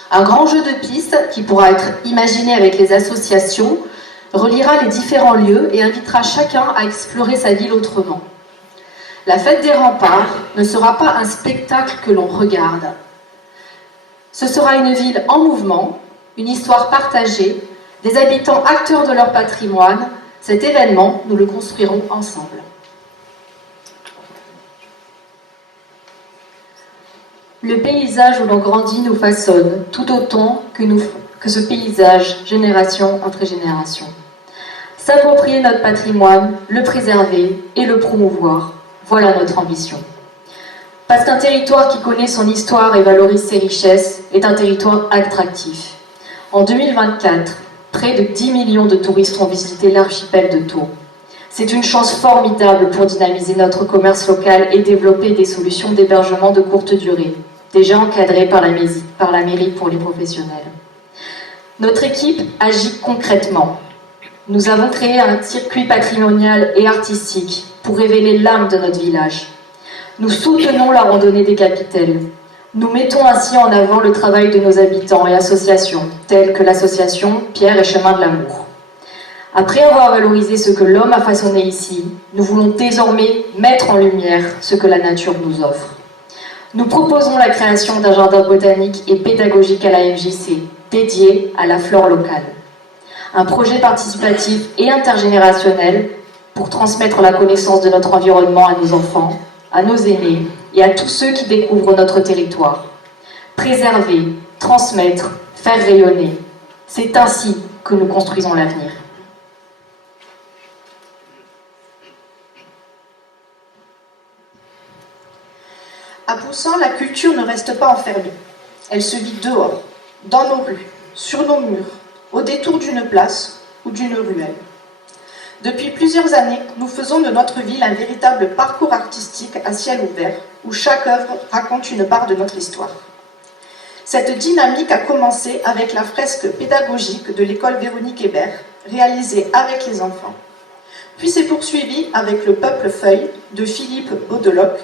Un grand jeu de pistes qui pourra être imaginé avec les associations reliera les différents lieux et invitera chacun à explorer sa ville autrement. La Fête des Remparts ne sera pas un spectacle que l'on regarde. Ce sera une ville en mouvement, une histoire partagée, des habitants acteurs de leur patrimoine. Cet événement, nous le construirons ensemble. Le paysage où l'on grandit nous façonne, tout autant que ce paysage, génération après génération. S'approprier notre patrimoine, le préserver et le promouvoir, voilà notre ambition. Parce qu'un territoire qui connaît son histoire et valorise ses richesses est un territoire attractif. En 2024, près de 10 millions de touristes ont visité l'archipel de Thau. C'est une chance formidable pour dynamiser notre commerce local et développer des solutions d'hébergement de courte durée, déjà encadrées par la mairie pour les professionnels. Notre équipe agit concrètement. Nous avons créé un circuit patrimonial et artistique pour révéler l'âme de notre village. Nous soutenons la randonnée des capitelles. Nous mettons ainsi en avant le travail de nos habitants et associations, telles que l'association Pierre et Chemin de l'Amour. Après avoir valorisé ce que l'homme a façonné ici, nous voulons désormais mettre en lumière ce que la nature nous offre. Nous proposons la création d'un jardin botanique et pédagogique à la MJC, dédié à la flore locale. Un projet participatif et intergénérationnel pour transmettre la connaissance de notre environnement à nos enfants, à nos aînés et à tous ceux qui découvrent notre territoire. Préserver, transmettre, faire rayonner. C'est ainsi que nous construisons l'avenir. À Poussan, la culture ne reste pas enfermée. Elle se vit dehors, dans nos rues, sur nos murs, au détour d'une place ou d'une ruelle. Depuis plusieurs années, nous faisons de notre ville un véritable parcours artistique à ciel ouvert, où chaque œuvre raconte une part de notre histoire. Cette dynamique a commencé avec la fresque pédagogique de l'école Véronique Hébert, réalisée avec les enfants. Puis s'est poursuivie avec le Peuple Feuille de Philippe Baudeloc,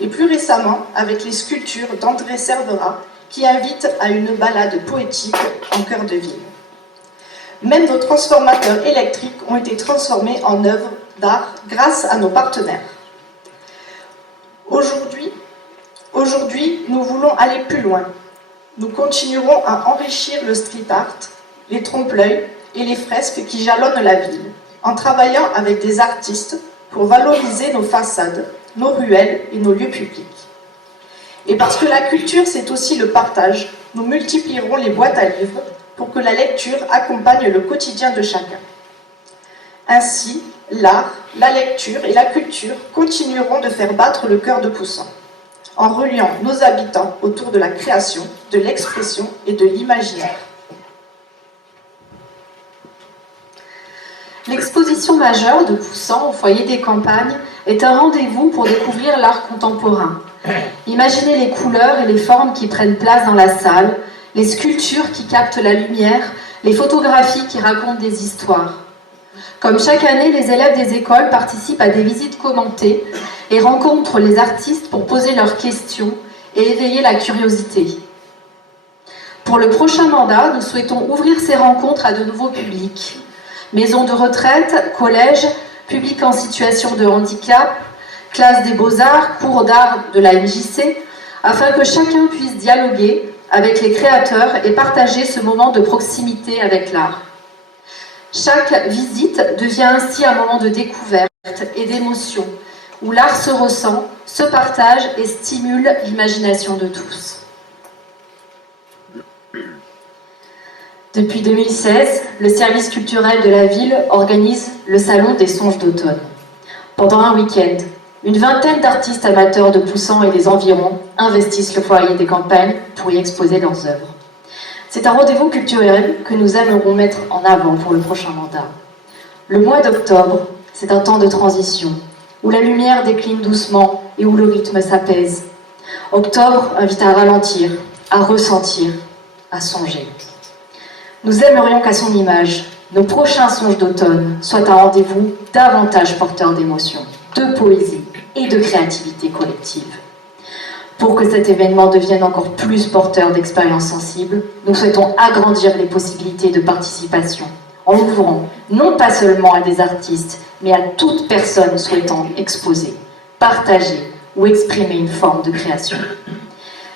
et plus récemment avec les sculptures d'André Cervera, qui invitent à une balade poétique en cœur de ville. Même nos transformateurs électriques ont été transformés en œuvres d'art grâce à nos partenaires. Aujourd'hui, nous voulons aller plus loin. Nous continuerons à enrichir le street art, les trompe-l'œil et les fresques qui jalonnent la ville, en travaillant avec des artistes pour valoriser nos façades, nos ruelles et nos lieux publics. Et parce que la culture, c'est aussi le partage, nous multiplierons les boîtes à livres pour que la lecture accompagne le quotidien de chacun. Ainsi, l'art, la lecture et la culture continueront de faire battre le cœur de Poussan, en reliant nos habitants autour de la création, de l'expression et de l'imaginaire. L'exposition majeure de Poussan au foyer des campagnes est un rendez-vous pour découvrir l'art contemporain. Imaginez les couleurs et les formes qui prennent place dans la salle, les sculptures qui captent la lumière, les photographies qui racontent des histoires. Comme chaque année, les élèves des écoles participent à des visites commentées et rencontrent les artistes pour poser leurs questions et éveiller la curiosité. Pour le prochain mandat, nous souhaitons ouvrir ces rencontres à de nouveaux publics. Maisons de retraite, collèges, publics en situation de handicap, classes des beaux-arts, cours d'art de la MJC, afin que chacun puisse dialoguer avec les créateurs et partager ce moment de proximité avec l'art. Chaque visite devient ainsi un moment de découverte et d'émotion, où l'art se ressent, se partage et stimule l'imagination de tous. Depuis 2016, le service culturel de la ville organise le Salon des Songes d'automne. Pendant un week-end, une vingtaine d'artistes amateurs de Poussan et des environs investissent le foyer des campagnes pour y exposer leurs œuvres. C'est un rendez-vous culturel que nous aimerons mettre en avant pour le prochain mandat. Le mois d'octobre, c'est un temps de transition, où la lumière décline doucement et où le rythme s'apaise. Octobre invite à ralentir, à ressentir, à songer. Nous aimerions qu'à son image, nos prochains songes d'automne soient un rendez-vous davantage porteur d'émotions, de poésie et de créativité collective. Pour que cet événement devienne encore plus porteur d'expériences sensibles, nous souhaitons agrandir les possibilités de participation en l'ouvrant non pas seulement à des artistes, mais à toute personne souhaitant exposer, partager ou exprimer une forme de création.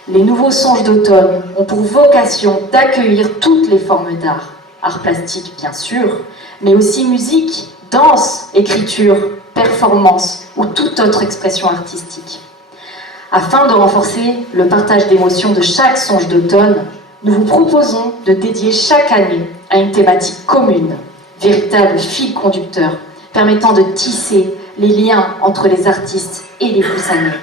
Les nouveaux songes d'automne ont pour vocation d'accueillir toutes les formes d'art, art plastique bien sûr, mais aussi musique, danse, écriture, performance ou toute autre expression artistique. Afin de renforcer le partage d'émotions de chaque songe d'automne, nous vous proposons de dédier chaque année à une thématique commune, véritable fil conducteur, permettant de tisser les liens entre les artistes et les Poussanais.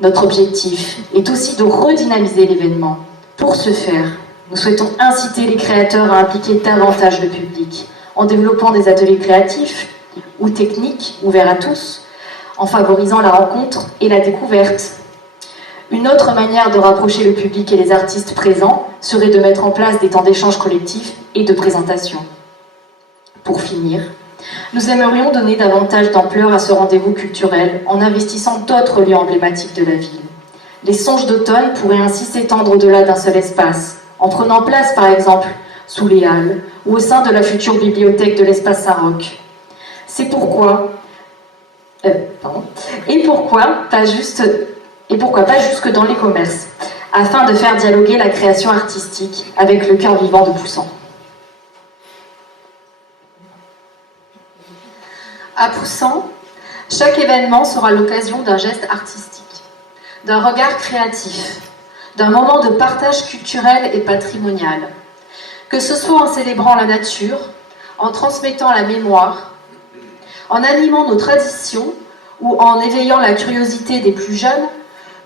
Notre objectif est aussi de redynamiser l'événement. Pour ce faire, nous souhaitons inciter les créateurs à impliquer davantage le public, en développant des ateliers créatifs, ou technique, ouvert à tous, en favorisant la rencontre et la découverte. Une autre manière de rapprocher le public et les artistes présents serait de mettre en place des temps d'échange collectifs et de présentation. Pour finir, nous aimerions donner davantage d'ampleur à ce rendez-vous culturel en investissant d'autres lieux emblématiques de la ville. Les songes d'automne pourraient ainsi s'étendre au-delà d'un seul espace, en prenant place par exemple sous les Halles ou au sein de la future bibliothèque de l'espace Saint-Roch. C'est pourquoi... Et pourquoi pas jusque dans les commerces, afin de faire dialoguer la création artistique avec le cœur vivant de Poussan. À Poussan, chaque événement sera l'occasion d'un geste artistique, d'un regard créatif, d'un moment de partage culturel et patrimonial. Que ce soit en célébrant la nature, en transmettant la mémoire, en animant nos traditions ou en éveillant la curiosité des plus jeunes,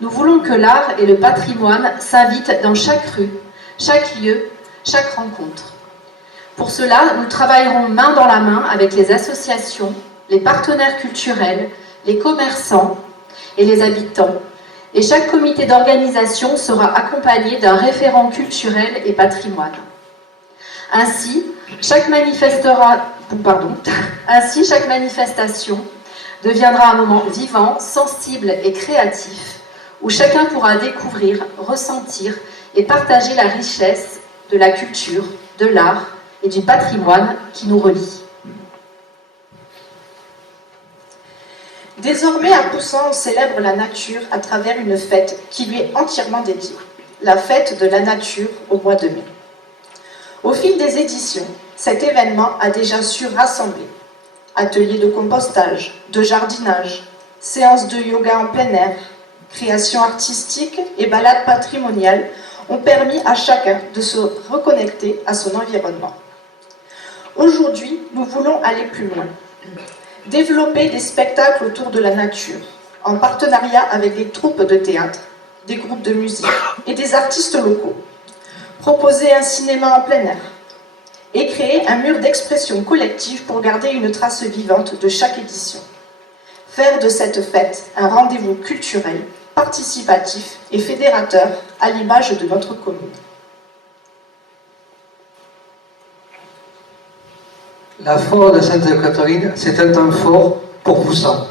nous voulons que l'art et le patrimoine s'invitent dans chaque rue, chaque lieu, chaque rencontre. Pour cela, nous travaillerons main dans la main avec les associations, les partenaires culturels, les commerçants et les habitants. Et chaque comité d'organisation sera accompagné d'un référent culturel et patrimoine. Ainsi, chaque manifestation deviendra un moment vivant, sensible et créatif, où chacun pourra découvrir, ressentir et partager la richesse de la culture, de l'art et du patrimoine qui nous relie. Désormais, à Poussan, on célèbre la nature à travers une fête qui lui est entièrement dédiée, la fête de la nature au mois de mai. Au fil des éditions, cet événement a déjà su rassembler ateliers de compostage, de jardinage, séances de yoga en plein air, création artistique et balades patrimoniales ont permis à chacun de se reconnecter à son environnement. Aujourd'hui, nous voulons aller plus loin. Développer des spectacles autour de la nature, en partenariat avec des troupes de théâtre, des groupes de musique et des artistes locaux. Proposer un cinéma en plein air et créer un mur d'expression collective pour garder une trace vivante de chaque édition. Faire de cette fête un rendez-vous culturel, participatif et fédérateur à l'image de notre commune. La foire de Sainte-Catherine, c'est un temps fort pour Poussan.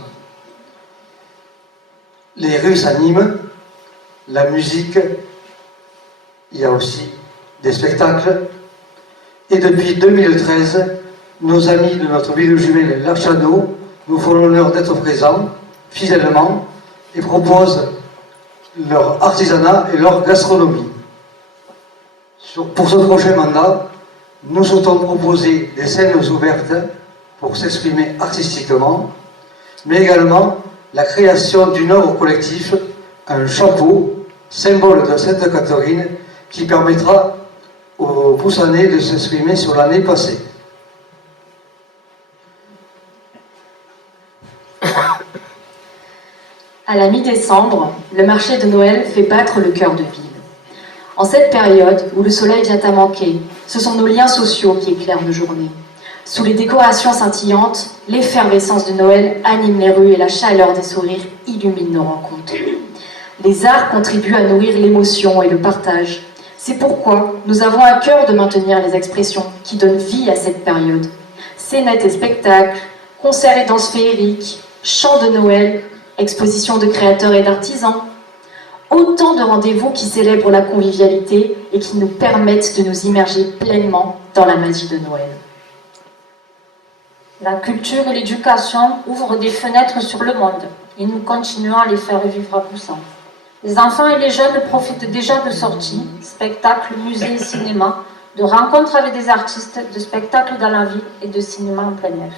Les rues s'animent, la musique, il y a aussi des spectacles. Et depuis 2013, nos amis de notre ville jumelle Lachanot nous font l'honneur d'être présents fidèlement et proposent leur artisanat et leur gastronomie. Pour ce prochain mandat, nous souhaitons proposer des scènes ouvertes pour s'exprimer artistiquement, mais également la création d'une œuvre collective, un chapeau, symbole de Sainte-Catherine, qui permettra aux Poussanais de s'exprimer sur l'année passée. À la mi-décembre, le marché de Noël fait battre le cœur de ville. En cette période où le soleil vient à manquer, ce sont nos liens sociaux qui éclairent nos journées. Sous les décorations scintillantes, l'effervescence de Noël anime les rues et la chaleur des sourires illumine nos rencontres. Les arts contribuent à nourrir l'émotion et le partage. C'est pourquoi nous avons à cœur de maintenir les expressions qui donnent vie à cette période. Scénettes et spectacles, concerts et danses féeriques, chants de Noël, expositions de créateurs et d'artisans. Autant de rendez-vous qui célèbrent la convivialité et qui nous permettent de nous immerger pleinement dans la magie de Noël. La culture et l'éducation ouvrent des fenêtres sur le monde et nous continuons à les faire vivre à Poussan. Les enfants et les jeunes profitent déjà de sorties, spectacles, musées et cinémas, de rencontres avec des artistes, de spectacles dans la ville et de cinéma en plein air.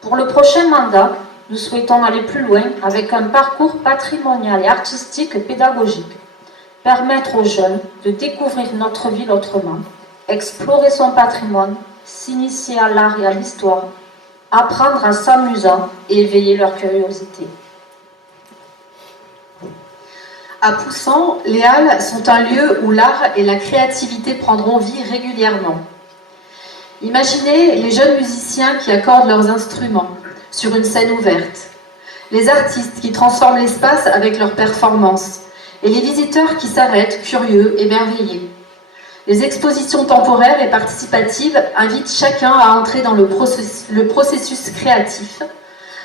Pour le prochain mandat, nous souhaitons aller plus loin avec un parcours patrimonial et artistique pédagogique. Permettre aux jeunes de découvrir notre ville autrement, explorer son patrimoine, s'initier à l'art et à l'histoire, apprendre en s'amusant et éveiller leur curiosité. À Poussan, les Halles sont un lieu où l'art et la créativité prendront vie régulièrement. Imaginez les jeunes musiciens qui accordent leurs instruments, sur une scène ouverte, les artistes qui transforment l'espace avec leurs performances, et les visiteurs qui s'arrêtent, curieux, émerveillés. Les expositions temporaires et participatives invitent chacun à entrer dans le processus créatif,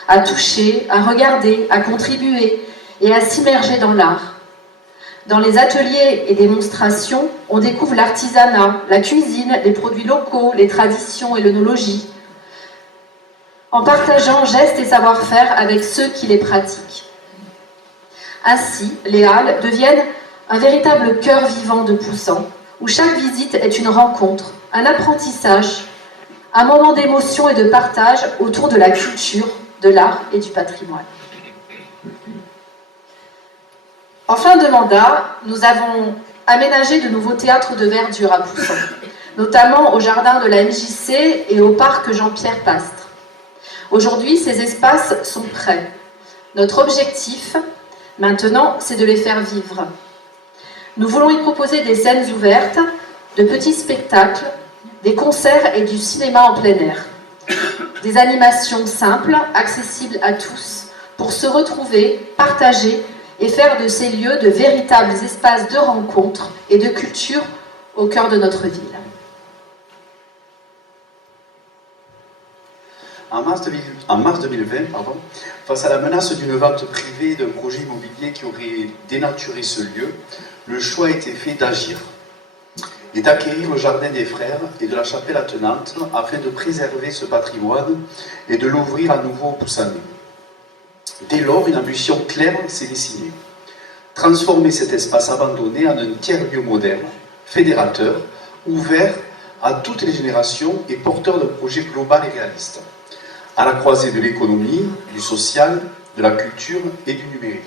à toucher, à regarder, à contribuer et à s'immerger dans l'art. Dans les ateliers et démonstrations, on découvre l'artisanat, la cuisine, les produits locaux, les traditions et l'œnologie, en partageant gestes et savoir-faire avec ceux qui les pratiquent. Ainsi, les halles deviennent un véritable cœur vivant de Poussan, où chaque visite est une rencontre, un apprentissage, un moment d'émotion et de partage autour de la culture, de l'art et du patrimoine. En fin de mandat, nous avons aménagé de nouveaux théâtres de verdure à Poussan, notamment au jardin de la MJC et au parc Jean-Pierre Pastre. Aujourd'hui, ces espaces sont prêts. Notre objectif, maintenant, c'est de les faire vivre. Nous voulons y proposer des scènes ouvertes, de petits spectacles, des concerts et du cinéma en plein air. Des animations simples, accessibles à tous, pour se retrouver, partager et faire de ces lieux de véritables espaces de rencontre et de culture au cœur de notre ville. En mars 2020, face à la menace d'une vente privée d'un projet immobilier qui aurait dénaturé ce lieu, le choix a été fait d'agir et d'acquérir le jardin des Frères et de la chapelle attenante afin de préserver ce patrimoine et de l'ouvrir à nouveau aux Poussanais. Dès lors, une ambition claire s'est dessinée. Transformer cet espace abandonné en un tiers-lieu moderne, fédérateur, ouvert à toutes les générations et porteur d'un projet global et réaliste, à la croisée de l'économie, du social, de la culture et du numérique.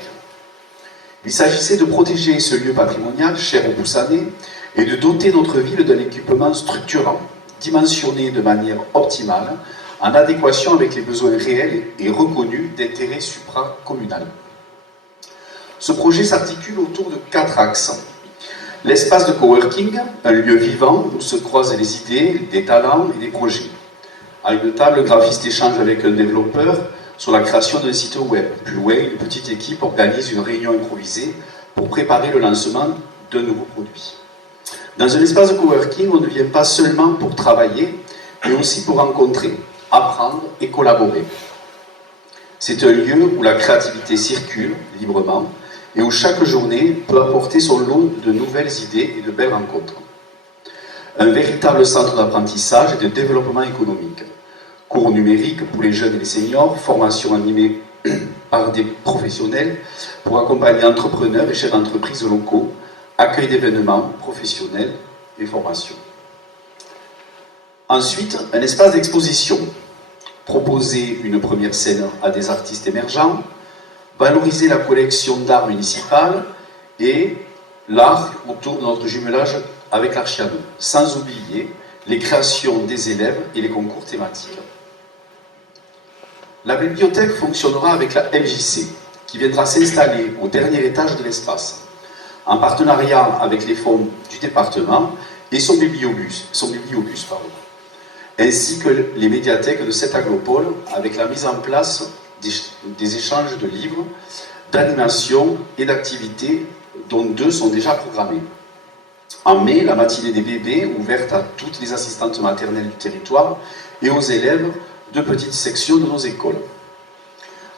Il s'agissait de protéger ce lieu patrimonial cher aux Poussanais et de doter notre ville d'un équipement structurant, dimensionné de manière optimale, en adéquation avec les besoins réels et reconnus d'intérêt supracommunal. Ce projet s'articule autour de 4 axes. L'espace de coworking, un lieu vivant où se croisent les idées, des talents et des projets. À une table, le graphiste échange avec un développeur sur la création d'un site web. Plus loin, une petite équipe organise une réunion improvisée pour préparer le lancement d'un nouveau produit. Dans un espace de coworking, on ne vient pas seulement pour travailler, mais aussi pour rencontrer, apprendre et collaborer. C'est un lieu où la créativité circule librement et où chaque journée peut apporter son lot de nouvelles idées et de belles rencontres. Un véritable centre d'apprentissage et de développement économique. Cours numériques pour les jeunes et les seniors, formation animée par des professionnels pour accompagner entrepreneurs et chefs d'entreprise locaux, accueil d'événements professionnels et formation. Ensuite, un espace d'exposition. Proposer une première scène à des artistes émergents, valoriser la collection d'art municipale et l'art autour de notre jumelage avec l'Archiano, sans oublier les créations des élèves et les concours thématiques. La bibliothèque fonctionnera avec la MJC, qui viendra s'installer au dernier étage de l'espace, en partenariat avec les fonds du département et son bibliobus, ainsi que les médiathèques de cette aglopole, avec la mise en place des échanges de livres, d'animations et d'activités, dont 2 sont déjà programmés. En mai, la matinée des bébés, ouverte à toutes les assistantes maternelles du territoire et aux élèves de petites sections de nos écoles.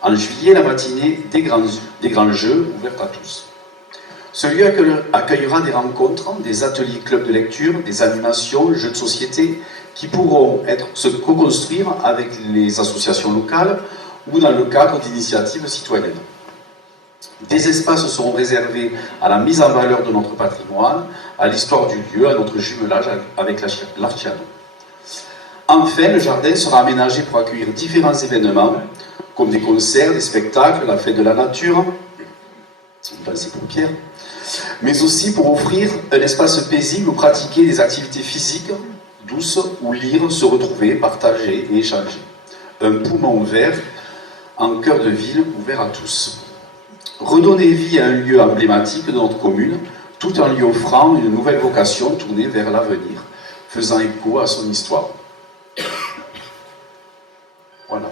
En juillet, la matinée des grands jeux, ouverte à tous. Ce lieu accueillera des rencontres, des ateliers clubs de lecture, des animations, jeux de société qui pourront se co-construire avec les associations locales ou dans le cadre d'initiatives citoyennes. Des espaces seront réservés à la mise en valeur de notre patrimoine, à l'histoire du lieu, à notre jumelage avec l'Archiano. Enfin, le jardin sera aménagé pour accueillir différents événements, comme des concerts, des spectacles, la fête de la nature, pensez pour Pierre, mais aussi pour offrir un espace paisible où pratiquer des activités physiques douces, où lire, se retrouver, partager et échanger. Un poumon ouvert, en cœur de ville, ouvert à tous. Redonner vie à un lieu emblématique de notre commune, tout en lui offrant une nouvelle vocation tournée vers l'avenir, faisant écho à son histoire. Voilà.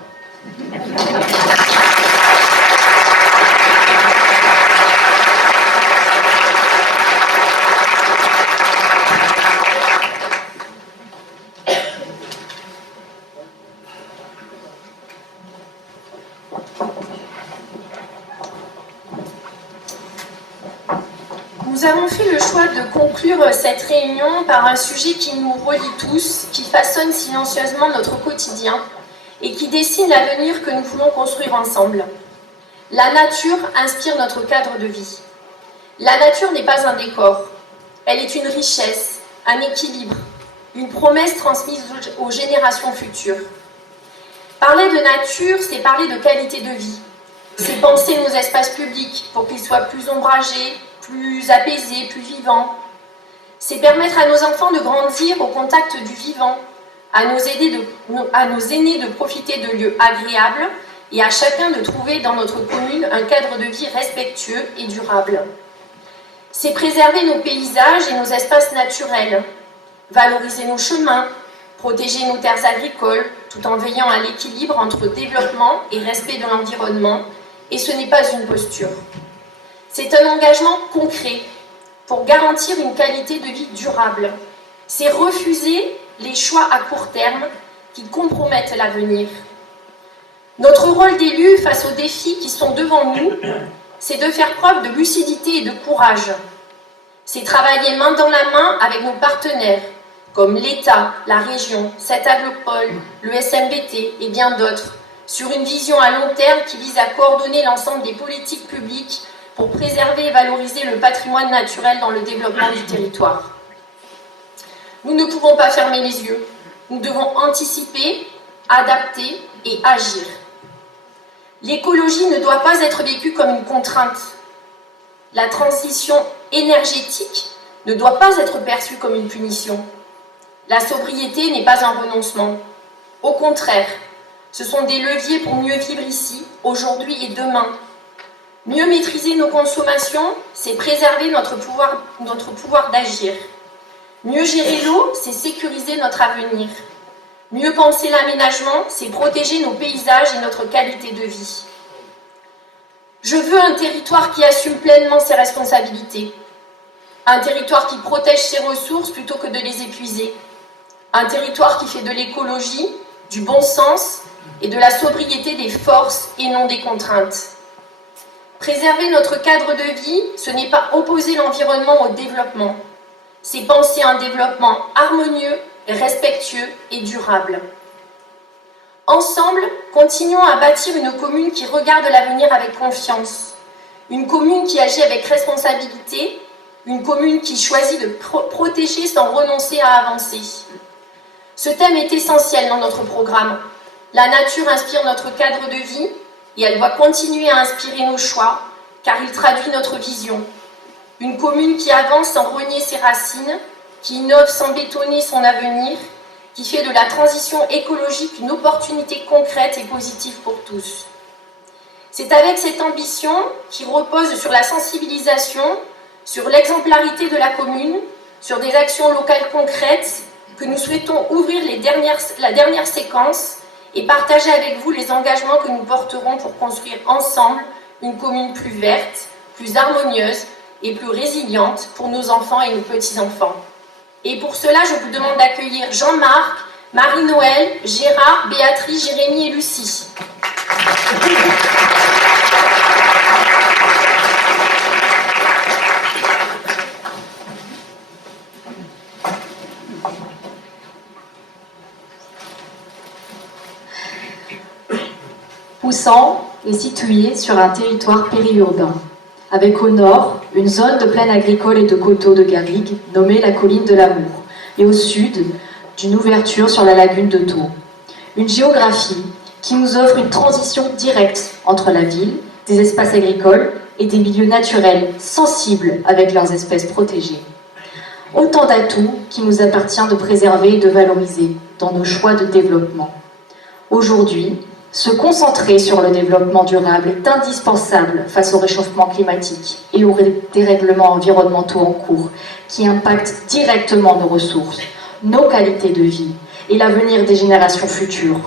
Nous avons fait le choix de conclure cette réunion par un sujet qui nous relie tous, qui façonne silencieusement notre quotidien et qui dessine l'avenir que nous voulons construire ensemble. La nature inspire notre cadre de vie. La nature n'est pas un décor, elle est une richesse, un équilibre, une promesse transmise aux générations futures. Parler de nature, c'est parler de qualité de vie, c'est penser nos espaces publics pour qu'ils soient plus ombragés, plus apaisés, plus vivants. C'est permettre à nos enfants de grandir au contact du vivant, à nos aînés de profiter de lieux agréables et à chacun de trouver dans notre commune un cadre de vie respectueux et durable. C'est préserver nos paysages et nos espaces naturels, valoriser nos chemins, protéger nos terres agricoles tout en veillant à l'équilibre entre développement et respect de l'environnement, et ce n'est pas une posture. C'est un engagement concret pour garantir une qualité de vie durable. C'est refuser les choix à court terme qui compromettent l'avenir. Notre rôle d'élu face aux défis qui sont devant nous, c'est de faire preuve de lucidité et de courage. C'est travailler main dans la main avec nos partenaires, comme l'État, la région, Cet Agricole, le SMBT et bien d'autres, sur une vision à long terme qui vise à coordonner l'ensemble des politiques publiques pour préserver et valoriser le patrimoine naturel dans le développement du territoire. Nous ne pouvons pas fermer les yeux. Nous devons anticiper, adapter et agir. L'écologie ne doit pas être vécue comme une contrainte. La transition énergétique ne doit pas être perçue comme une punition. La sobriété n'est pas un renoncement. Au contraire, ce sont des leviers pour mieux vivre ici, aujourd'hui et demain. Mieux maîtriser nos consommations, c'est préserver notre pouvoir d'agir. Mieux gérer l'eau, c'est sécuriser notre avenir. Mieux penser l'aménagement, c'est protéger nos paysages et notre qualité de vie. Je veux un territoire qui assume pleinement ses responsabilités. Un territoire qui protège ses ressources plutôt que de les épuiser. Un territoire qui fait de l'écologie, du bon sens et de la sobriété des forces et non des contraintes. Préserver notre cadre de vie, ce n'est pas opposer l'environnement au développement. C'est penser un développement harmonieux, respectueux et durable. Ensemble, continuons à bâtir une commune qui regarde l'avenir avec confiance, une commune qui agit avec responsabilité, une commune qui choisit de protéger sans renoncer à avancer. Ce thème est essentiel dans notre programme. La nature inspire notre cadre de vie et elle doit continuer à inspirer nos choix, car il traduit notre vision. Une commune qui avance sans renier ses racines, qui innove sans bétonner son avenir, qui fait de la transition écologique une opportunité concrète et positive pour tous. C'est avec cette ambition qui repose sur la sensibilisation, sur l'exemplarité de la commune, sur des actions locales concrètes, que nous souhaitons ouvrir la dernière séquence et partager avec vous les engagements que nous porterons pour construire ensemble une commune plus verte, plus harmonieuse et plus résiliente pour nos enfants et nos petits-enfants. Et pour cela, je vous demande d'accueillir Jean-Marc, Marie-Noël, Gérard, Béatrice, Jérémy et Lucie. Poussan est situé sur un territoire périurbain, avec au nord une zone de plaine agricole et de coteaux de garrigues nommée la colline de l'Amour, et au sud d'une ouverture sur la lagune de Thau. Une géographie qui nous offre une transition directe entre la ville, des espaces agricoles et des milieux naturels sensibles avec leurs espèces protégées. Autant d'atouts qu'il nous appartient de préserver et de valoriser dans nos choix de développement. Aujourd'hui, se concentrer sur le développement durable est indispensable face au réchauffement climatique et aux dérèglements environnementaux en cours qui impactent directement nos ressources, nos qualités de vie et l'avenir des générations futures.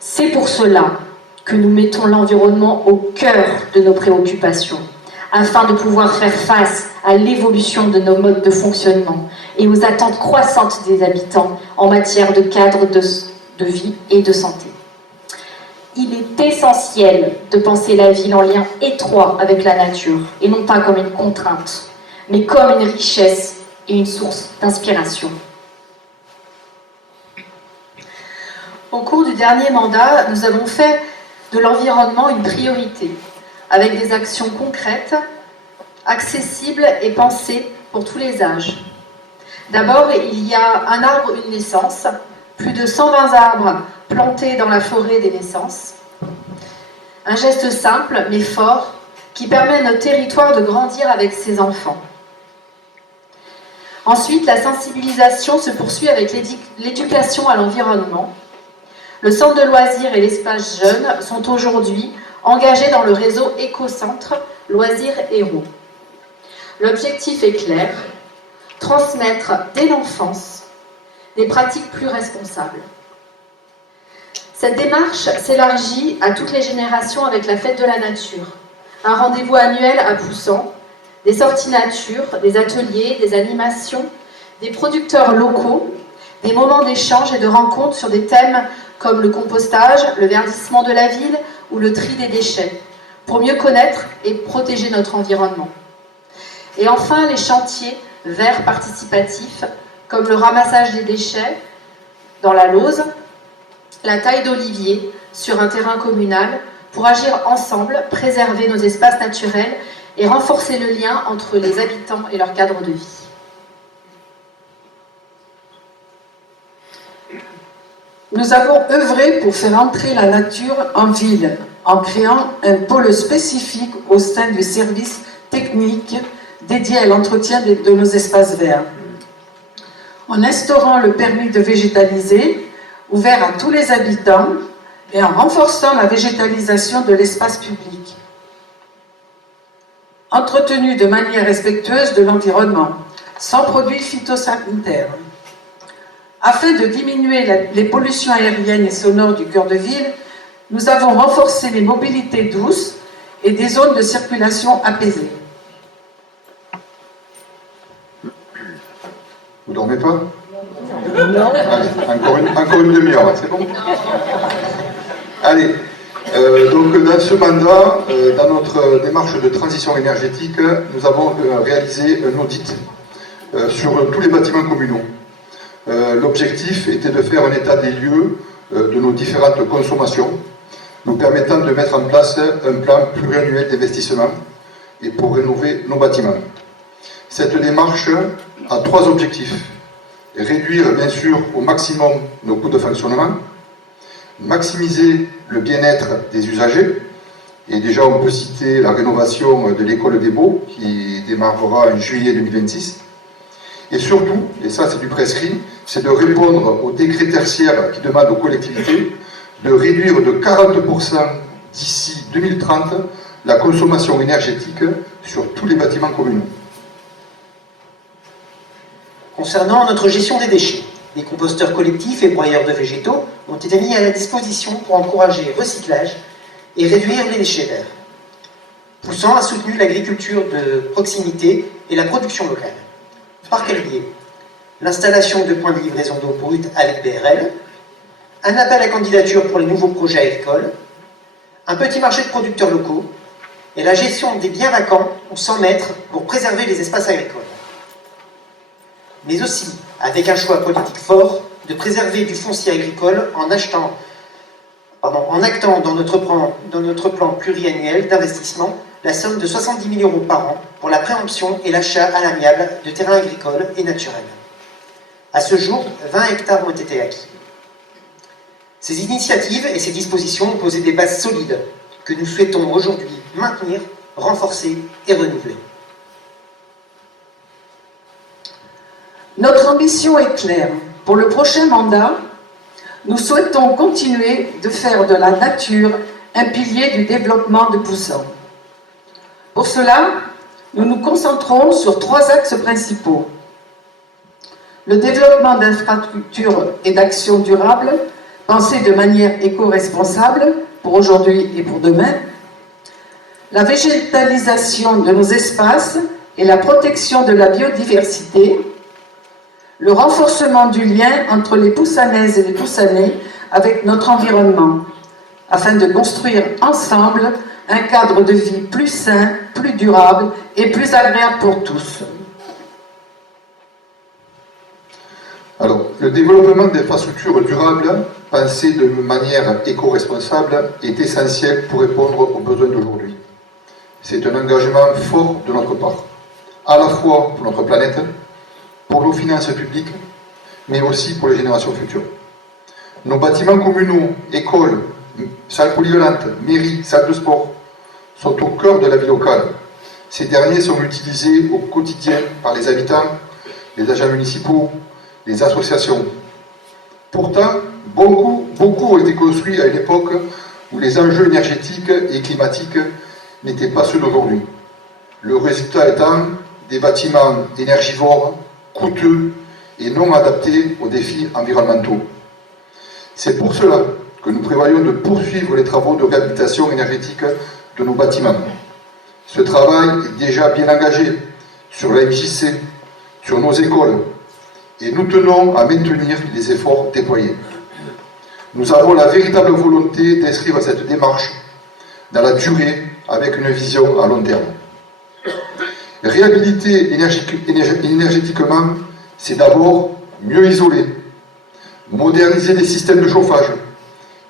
C'est pour cela que nous mettons l'environnement au cœur de nos préoccupations, afin de pouvoir faire face à l'évolution de nos modes de fonctionnement et aux attentes croissantes des habitants en matière de cadre de vie et de santé. Il est essentiel de penser la ville en lien étroit avec la nature et non pas comme une contrainte. mais comme une richesse et une source d'inspiration. Au cours du dernier mandat, nous avons fait de l'environnement une priorité, avec des actions concrètes, accessibles et pensées pour tous les âges. D'abord, il y a un arbre, une naissance, plus de 120 arbres plantés dans la forêt des naissances. Un geste simple mais fort qui permet à notre territoire de grandir avec ses enfants. Ensuite, la sensibilisation se poursuit avec l'éducation à l'environnement. Le centre de loisirs et l'espace jeune sont aujourd'hui engagés dans le réseau Écocentre Loisirs Héros. L'objectif est clair, transmettre dès l'enfance des pratiques plus responsables. Cette démarche s'élargit à toutes les générations avec la fête de la nature, un rendez-vous annuel à Poussan, des sorties nature, des ateliers, des animations, des producteurs locaux, des moments d'échange et de rencontres sur des thèmes comme le compostage, le verdissement de la ville ou le tri des déchets, pour mieux connaître et protéger notre environnement. Et enfin, les chantiers verts participatifs, comme le ramassage des déchets dans la Lauze, la taille d'olivier sur un terrain communal, pour agir ensemble, préserver nos espaces naturels et renforcer le lien entre les habitants et leur cadre de vie. Nous avons œuvré pour faire entrer la nature en ville, en créant un pôle spécifique au sein du service technique dédié à l'entretien de nos espaces verts. En instaurant le permis de végétaliser, ouvert à tous les habitants, et en renforçant la végétalisation de l'espace public. Entretenu de manière respectueuse de l'environnement, sans produits phytosanitaires. Afin de diminuer les pollutions aériennes et sonores du cœur de ville, nous avons renforcé les mobilités douces et des zones de circulation apaisées. Vous dormez pas? Non. Allez, encore une demi-heure, c'est bon? Allez, donc dans ce mandat, dans notre démarche de transition énergétique, nous avons réalisé un audit sur tous les bâtiments communaux. L'objectif était de faire un état des lieux de nos différentes consommations, nous permettant de mettre en place un plan pluriannuel d'investissement et pour rénover nos bâtiments. Cette démarche a trois objectifs. Réduire bien sûr au maximum nos coûts de fonctionnement, maximiser le bien-être des usagers, et déjà on peut citer la rénovation de l'école des Baux qui démarrera en juillet 2026, et surtout, et ça c'est du prescrit, c'est de répondre aux décrets tertiaires qui demandent aux collectivités de réduire de 40% d'ici 2030 la consommation énergétique sur tous les bâtiments communaux. Concernant notre gestion des déchets, les composteurs collectifs et broyeurs de végétaux ont été mis à la disposition pour encourager le recyclage et réduire les déchets verts. Poussan a soutenu l'agriculture de proximité et la production locale. Par quel biais? L'installation de points de livraison d'eau brute avec BRL, un appel à candidature pour les nouveaux projets agricoles, un petit marché de producteurs locaux et la gestion des biens vacants en 100 mètres pour préserver les espaces agricoles. Mais aussi avec un choix politique fort de préserver du foncier agricole en actant dans notre plan pluriannuel d'investissement la somme de 70 000 € par an pour la préemption et l'achat à l'amiable de terrains agricoles et naturels. À ce jour, 20 hectares ont été acquis. Ces initiatives et ces dispositions ont posé des bases solides que nous souhaitons aujourd'hui maintenir, renforcer et renouveler. Notre ambition est claire. Pour le prochain mandat, nous souhaitons continuer de faire de la nature un pilier du développement de Poussan. Pour cela, nous nous concentrons sur 3 axes principaux. Le développement d'infrastructures et d'actions durables, pensées de manière éco-responsable pour aujourd'hui et pour demain. La végétalisation de nos espaces et la protection de la biodiversité. Le renforcement du lien entre les Poussanaises et les Poussanais avec notre environnement, afin de construire ensemble un cadre de vie plus sain, plus durable et plus agréable pour tous. le développement d'infrastructures durables, pensées de manière éco-responsable, est essentiel pour répondre aux besoins d'aujourd'hui. C'est un engagement fort de notre part, à la fois pour notre planète, pour nos finances publiques, mais aussi pour les générations futures. Nos bâtiments communaux, écoles, salles polyvalentes, mairies, salles de sport, sont au cœur de la vie locale. Ces derniers sont utilisés au quotidien par les habitants, les agents municipaux, les associations. Pourtant, beaucoup ont été construits à une époque où les enjeux énergétiques et climatiques n'étaient pas ceux d'aujourd'hui. Le résultat étant des bâtiments énergivores, coûteux et non adaptés aux défis environnementaux. C'est pour cela que nous prévoyons de poursuivre les travaux de réhabilitation énergétique de nos bâtiments. Ce travail est déjà bien engagé sur la MJC, sur nos écoles, et nous tenons à maintenir les efforts déployés. Nous avons la véritable volonté d'inscrire cette démarche dans la durée avec une vision à long terme. Réhabiliter énergétiquement, c'est d'abord mieux isoler, moderniser les systèmes de chauffage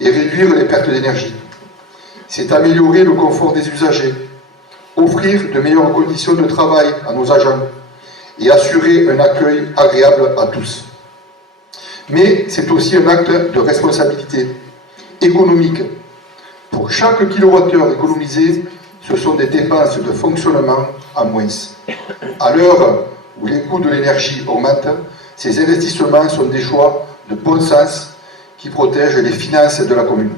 et réduire les pertes d'énergie. C'est améliorer le confort des usagers, offrir de meilleures conditions de travail à nos agents et assurer un accueil agréable à tous. Mais c'est aussi un acte de responsabilité économique. Pour chaque kilowattheure économisé, ce sont des dépenses de fonctionnement en moins. À l'heure où les coûts de l'énergie augmentent, ces investissements sont des choix de bon sens qui protègent les finances de la commune.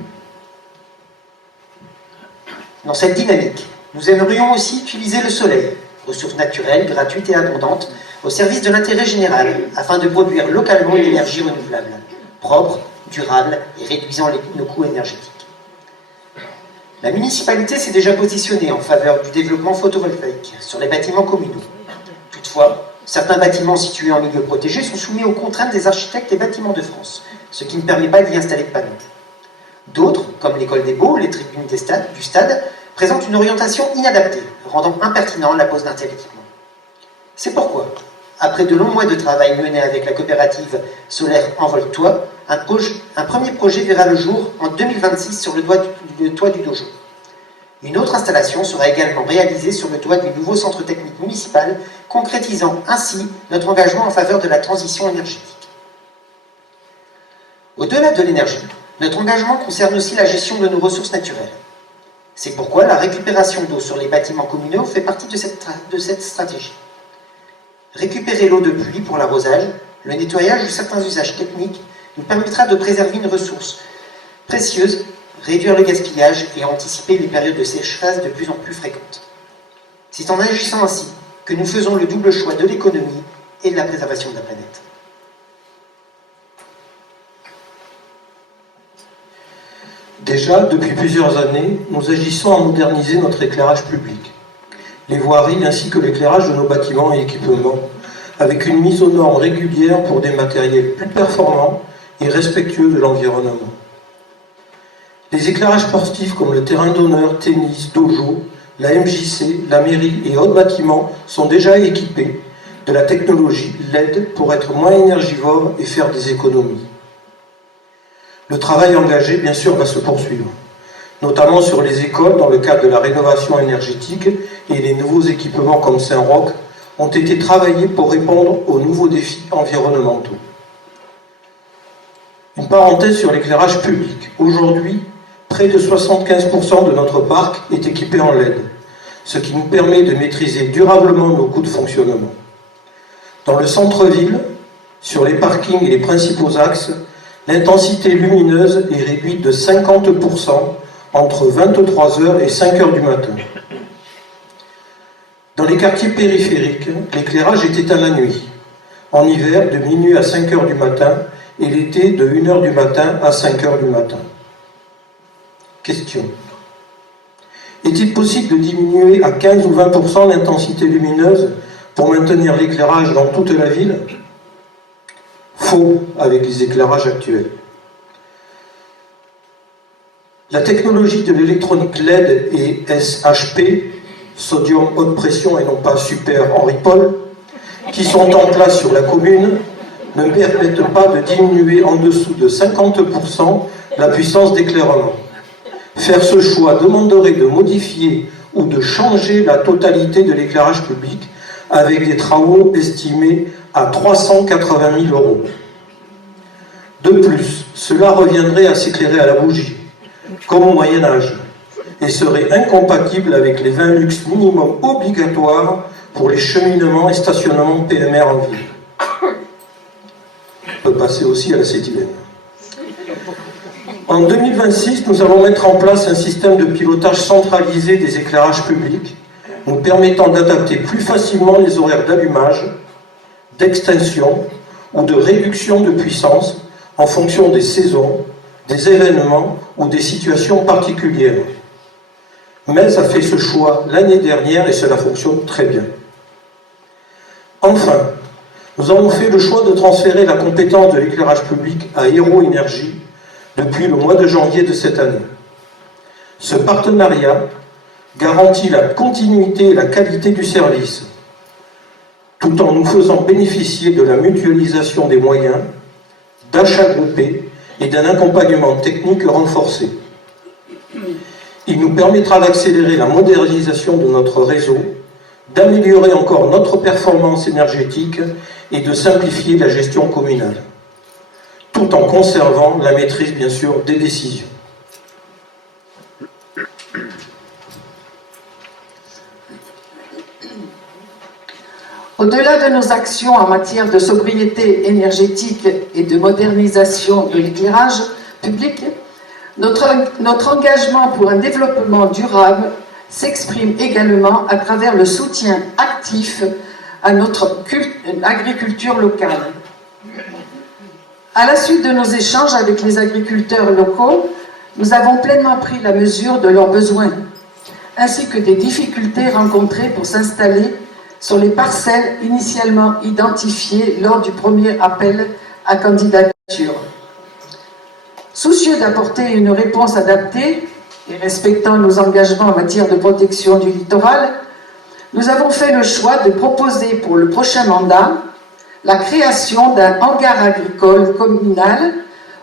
Dans cette dynamique, nous aimerions aussi utiliser le soleil, ressource naturelle, gratuite et abondante, au service de l'intérêt général, afin de produire localement une énergie renouvelable, propre, durable et réduisant nos coûts énergétiques. La municipalité s'est déjà positionnée en faveur du développement photovoltaïque sur les bâtiments communaux. Toutefois, certains bâtiments situés en milieu protégé sont soumis aux contraintes des architectes des bâtiments de France, ce qui ne permet pas d'y installer de panneaux. D'autres, comme l'école des Beaux, les tribunes du stade, présentent une orientation inadaptée, rendant impertinent la pose d'un tel équipement. C'est pourquoi, après de longs mois de travail mené avec la coopérative solaire Envole-toi, un premier projet verra le jour en 2026 sur le toit du dojo. Une autre installation sera également réalisée sur le toit du nouveau centre technique municipal, concrétisant ainsi notre engagement en faveur de la transition énergétique. Au-delà de l'énergie, notre engagement concerne aussi la gestion de nos ressources naturelles. C'est pourquoi la récupération d'eau sur les bâtiments communaux fait partie de cette stratégie. Récupérer l'eau de pluie pour l'arrosage, le nettoyage ou certains usages techniques nous permettra de préserver une ressource précieuse, réduire le gaspillage et anticiper les périodes de sécheresse de plus en plus fréquentes. C'est en agissant ainsi que nous faisons le double choix de l'économie et de la préservation de la planète. Déjà, depuis plusieurs années, nous agissons à moderniser notre éclairage public, les voiries ainsi que l'éclairage de nos bâtiments et équipements, avec une mise aux normes régulière pour des matériels plus performants et respectueux de l'environnement. Les éclairages sportifs comme le terrain d'honneur, tennis, dojo, la MJC, la mairie et autres bâtiments sont déjà équipés de la technologie LED pour être moins énergivores et faire des économies. Le travail engagé, bien sûr, va se poursuivre, notamment sur les écoles dans le cadre de la rénovation énergétique, et les nouveaux équipements comme Saint-Roch ont été travaillés pour répondre aux nouveaux défis environnementaux. Une parenthèse sur l'éclairage public. Aujourd'hui, près de 75% de notre parc est équipé en LED, ce qui nous permet de maîtriser durablement nos coûts de fonctionnement. Dans le centre-ville, sur les parkings et les principaux axes, l'intensité lumineuse est réduite de 50% entre 23h et 5h du matin. Dans les quartiers périphériques, l'éclairage est éteint la nuit. En hiver, de minuit à 5h du matin, et l'été, de 1h du matin à 5h du matin. Question. Est-il possible de diminuer à 15 ou 20% l'intensité lumineuse pour maintenir l'éclairage dans toute la ville ? Faux avec les éclairages actuels. La technologie de l'électronique LED et SHP, sodium haute pression et non pas super Henri Paul, qui sont en place sur la commune, ne permettent pas de diminuer en dessous de 50% la puissance d'éclairement. Faire ce choix demanderait de modifier ou de changer la totalité de l'éclairage public avec des travaux estimés à 380 000 €. De plus, cela reviendrait à s'éclairer à la bougie, comme au Moyen-Âge, et serait incompatible avec les 20 lux minimum obligatoires pour les cheminements et stationnements PMR en ville. On peut passer aussi à la cétilène. En 2026, nous allons mettre en place un système de pilotage centralisé des éclairages publics, nous permettant d'adapter plus facilement les horaires d'allumage, d'extinction ou de réduction de puissance en fonction des saisons, des événements ou des situations particulières. MES a fait ce choix l'année dernière et cela fonctionne très bien. Enfin, nous avons fait le choix de transférer la compétence de l'éclairage public à Héro Énergie depuis le mois de janvier de cette année. Ce partenariat garantit la continuité et la qualité du service, tout en nous faisant bénéficier de la mutualisation des moyens, d'achats groupés et d'un accompagnement technique renforcé. Il nous permettra d'accélérer la modernisation de notre réseau, d'améliorer encore notre performance énergétique et de simplifier la gestion communale, tout en conservant la maîtrise, bien sûr, des décisions. Au-delà de nos actions en matière de sobriété énergétique et de modernisation de l'éclairage public, notre engagement pour un développement durable s'exprime également à travers le soutien actif à notre agriculture locale. À la suite de nos échanges avec les agriculteurs locaux, nous avons pleinement pris la mesure de leurs besoins, ainsi que des difficultés rencontrées pour s'installer sur les parcelles initialement identifiées lors du premier appel à candidature. Soucieux d'apporter une réponse adaptée et respectant nos engagements en matière de protection du littoral, nous avons fait le choix de proposer pour le prochain mandat la création d'un hangar agricole communal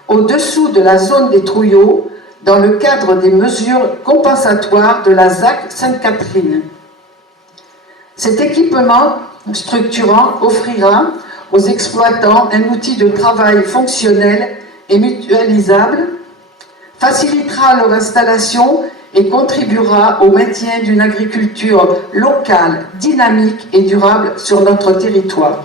au-dessous de la zone des Trouillots dans le cadre des mesures compensatoires de la ZAC Sainte-Catherine. Cet équipement structurant offrira aux exploitants un outil de travail fonctionnel et mutualisable, facilitera leur installation et contribuera au maintien d'une agriculture locale, dynamique et durable sur notre territoire.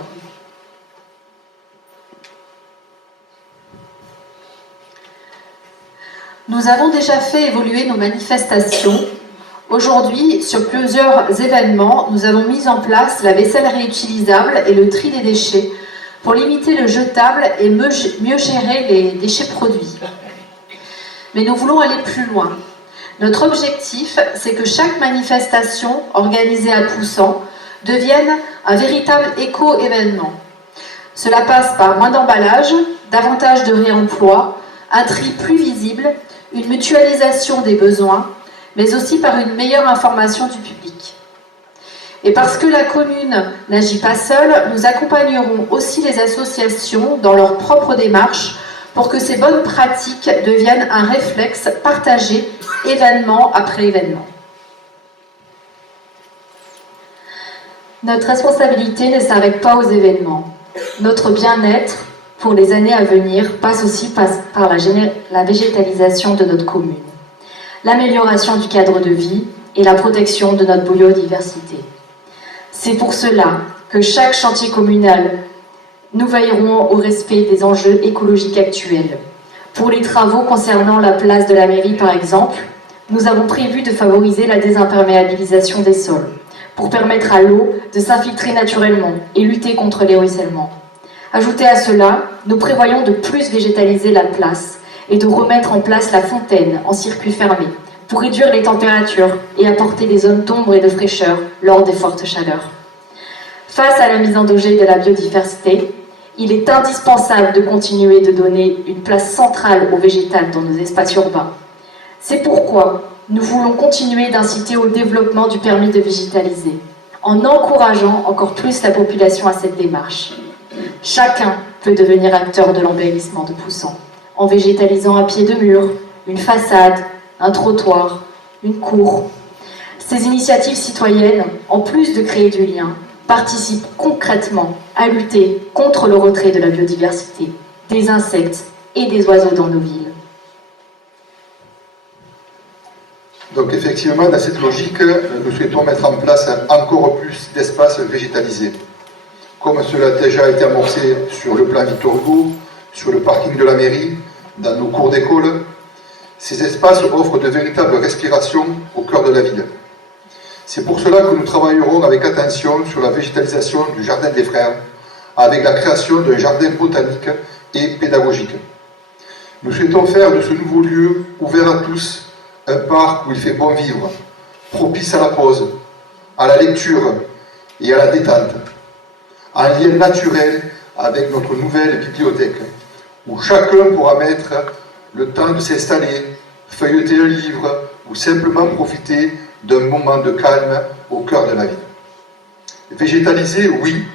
Nous avons déjà fait évoluer nos manifestations. Aujourd'hui, sur plusieurs événements, nous avons mis en place la vaisselle réutilisable et le tri des déchets pour limiter le jetable et mieux gérer les déchets produits. Mais nous voulons aller plus loin. Notre objectif, c'est que chaque manifestation organisée à Poussan devienne un véritable éco-événement. Cela passe par moins d'emballage, davantage de réemploi, un tri plus visible, une mutualisation des besoins, mais aussi par une meilleure information du public. Et parce que la commune n'agit pas seule, nous accompagnerons aussi les associations dans leur propre démarche pour que ces bonnes pratiques deviennent un réflexe partagé événement après événement. Notre responsabilité ne s'arrête pas aux événements. Notre bien-être pour les années à venir passe aussi par la végétalisation de notre commune, l'amélioration du cadre de vie et la protection de notre biodiversité. C'est pour cela que chaque chantier communal, nous veillerons au respect des enjeux écologiques actuels. Pour les travaux concernant la place de la mairie par exemple, nous avons prévu de favoriser la désimperméabilisation des sols pour permettre à l'eau de s'infiltrer naturellement et lutter contre les ruissellements. Ajouté à cela, nous prévoyons de plus végétaliser la place et de remettre en place la fontaine en circuit fermé pour réduire les températures et apporter des zones d'ombre et de fraîcheur lors des fortes chaleurs. Face à la mise en danger de la biodiversité, il est indispensable de continuer de donner une place centrale au végétal dans nos espaces urbains. C'est pourquoi nous voulons continuer d'inciter au développement du permis de végétaliser, en encourageant encore plus la population à cette démarche. Chacun peut devenir acteur de l'embellissement de Poussan, en végétalisant un pied de mur, une façade, un trottoir, une cour. Ces initiatives citoyennes, en plus de créer du lien, participent concrètement à lutter contre le retrait de la biodiversité, des insectes et des oiseaux dans nos villes. Donc effectivement, dans cette logique, nous souhaitons mettre en place encore plus d'espaces végétalisés. Comme cela a déjà été amorcé sur le plan Victor Hugo, sur le parking de la mairie, dans nos cours d'école, ces espaces offrent de véritables respirations au cœur de la ville. C'est pour cela que nous travaillerons avec attention sur la végétalisation du Jardin des Frères, avec la création d'un jardin botanique et pédagogique. Nous souhaitons faire de ce nouveau lieu ouvert à tous un parc où il fait bon vivre, propice à la pause, à la lecture et à la détente, un lien naturel avec notre nouvelle bibliothèque, où chacun pourra mettre le temps de s'installer, feuilleter un livre ou simplement profiter d'un moment de calme au cœur de la ville. Végétaliser, oui,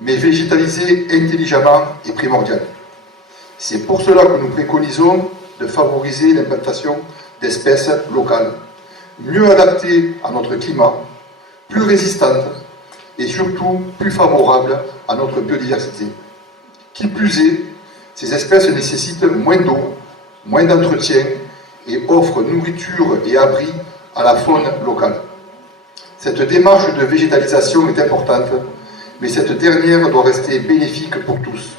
mais végétaliser intelligemment est primordial. C'est pour cela que nous préconisons de favoriser l'implantation d'espèces locales, mieux adaptées à notre climat, plus résistantes et surtout plus favorables à notre biodiversité. Qui plus est, ces espèces nécessitent moins d'eau, moins d'entretien et offrent nourriture et abri à la faune locale. Cette démarche de végétalisation est importante, mais cette dernière doit rester bénéfique pour tous.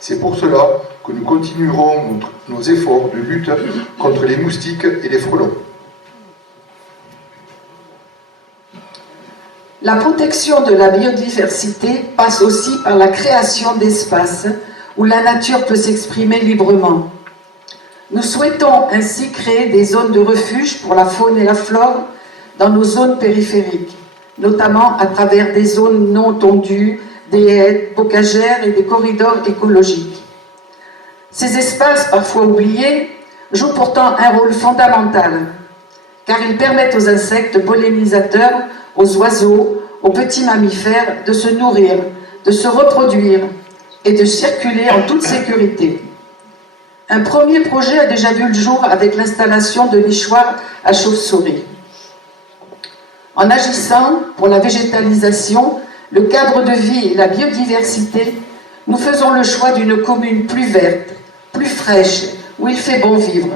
C'est pour cela que nous continuerons nos efforts de lutte contre les moustiques et les frelons. La protection de la biodiversité passe aussi par la création d'espaces où la nature peut s'exprimer librement. Nous souhaitons ainsi créer des zones de refuge pour la faune et la flore dans nos zones périphériques, notamment à travers des zones non tondues, des haies bocagères et des corridors écologiques. Ces espaces, parfois oubliés, jouent pourtant un rôle fondamental, car ils permettent aux insectes pollinisateurs, aux oiseaux, aux petits mammifères de se nourrir, de se reproduire et de circuler en toute sécurité. Un premier projet a déjà vu le jour avec l'installation de nichoirs à chauves-souris. En agissant pour la végétalisation, le cadre de vie et la biodiversité, nous faisons le choix d'une commune plus verte, plus fraîche, où il fait bon vivre.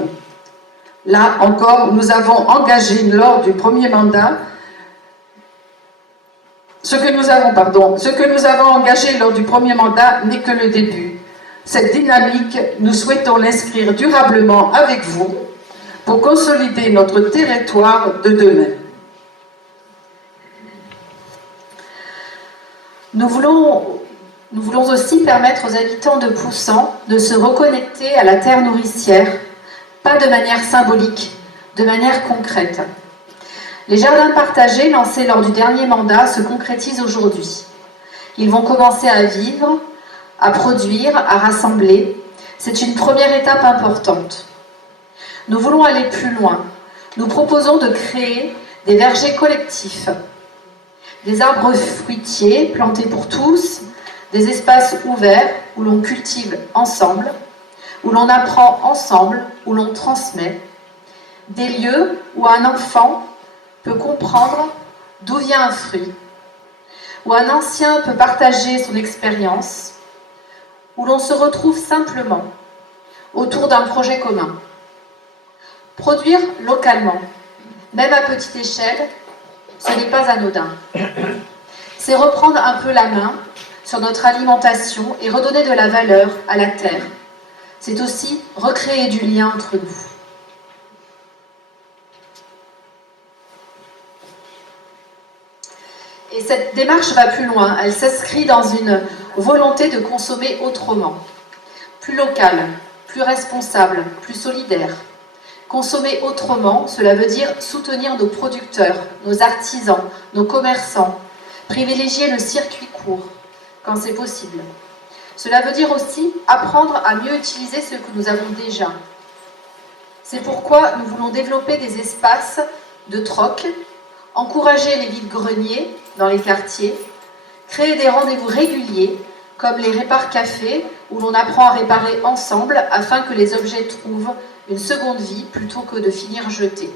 Là encore, nous avons engagé lors du premier mandat ce que nous avons engagé lors du premier mandat n'est que le début. Cette dynamique, nous souhaitons l'inscrire durablement avec vous pour consolider notre territoire de demain. Nous voulons aussi permettre aux habitants de Poussan de se reconnecter à la terre nourricière, pas de manière symbolique, de manière concrète. Les jardins partagés lancés lors du dernier mandat se concrétisent aujourd'hui. Ils vont commencer à vivre, à produire, à rassembler. C'est une première étape importante. Nous voulons aller plus loin. Nous proposons de créer des vergers collectifs, des arbres fruitiers plantés pour tous, des espaces ouverts où l'on cultive ensemble, où l'on apprend ensemble, où l'on transmet, des lieux où un enfant peut comprendre d'où vient un fruit, où un ancien peut partager son expérience, où l'on se retrouve simplement autour d'un projet commun. Produire localement, même à petite échelle, ce n'est pas anodin. C'est reprendre un peu la main sur notre alimentation et redonner de la valeur à la terre. C'est aussi recréer du lien entre nous. Et cette démarche va plus loin. Elle s'inscrit dans une volonté de consommer autrement, plus local, plus responsable, plus solidaire. Consommer autrement, cela veut dire soutenir nos producteurs, nos artisans, nos commerçants, privilégier le circuit court quand c'est possible. Cela veut dire aussi apprendre à mieux utiliser ce que nous avons déjà. C'est pourquoi nous voulons développer des espaces de troc, encourager les vides-greniers dans les quartiers, créer des rendez-vous réguliers comme les répare cafés, où l'on apprend à réparer ensemble afin que les objets trouvent une seconde vie plutôt que de finir jetés.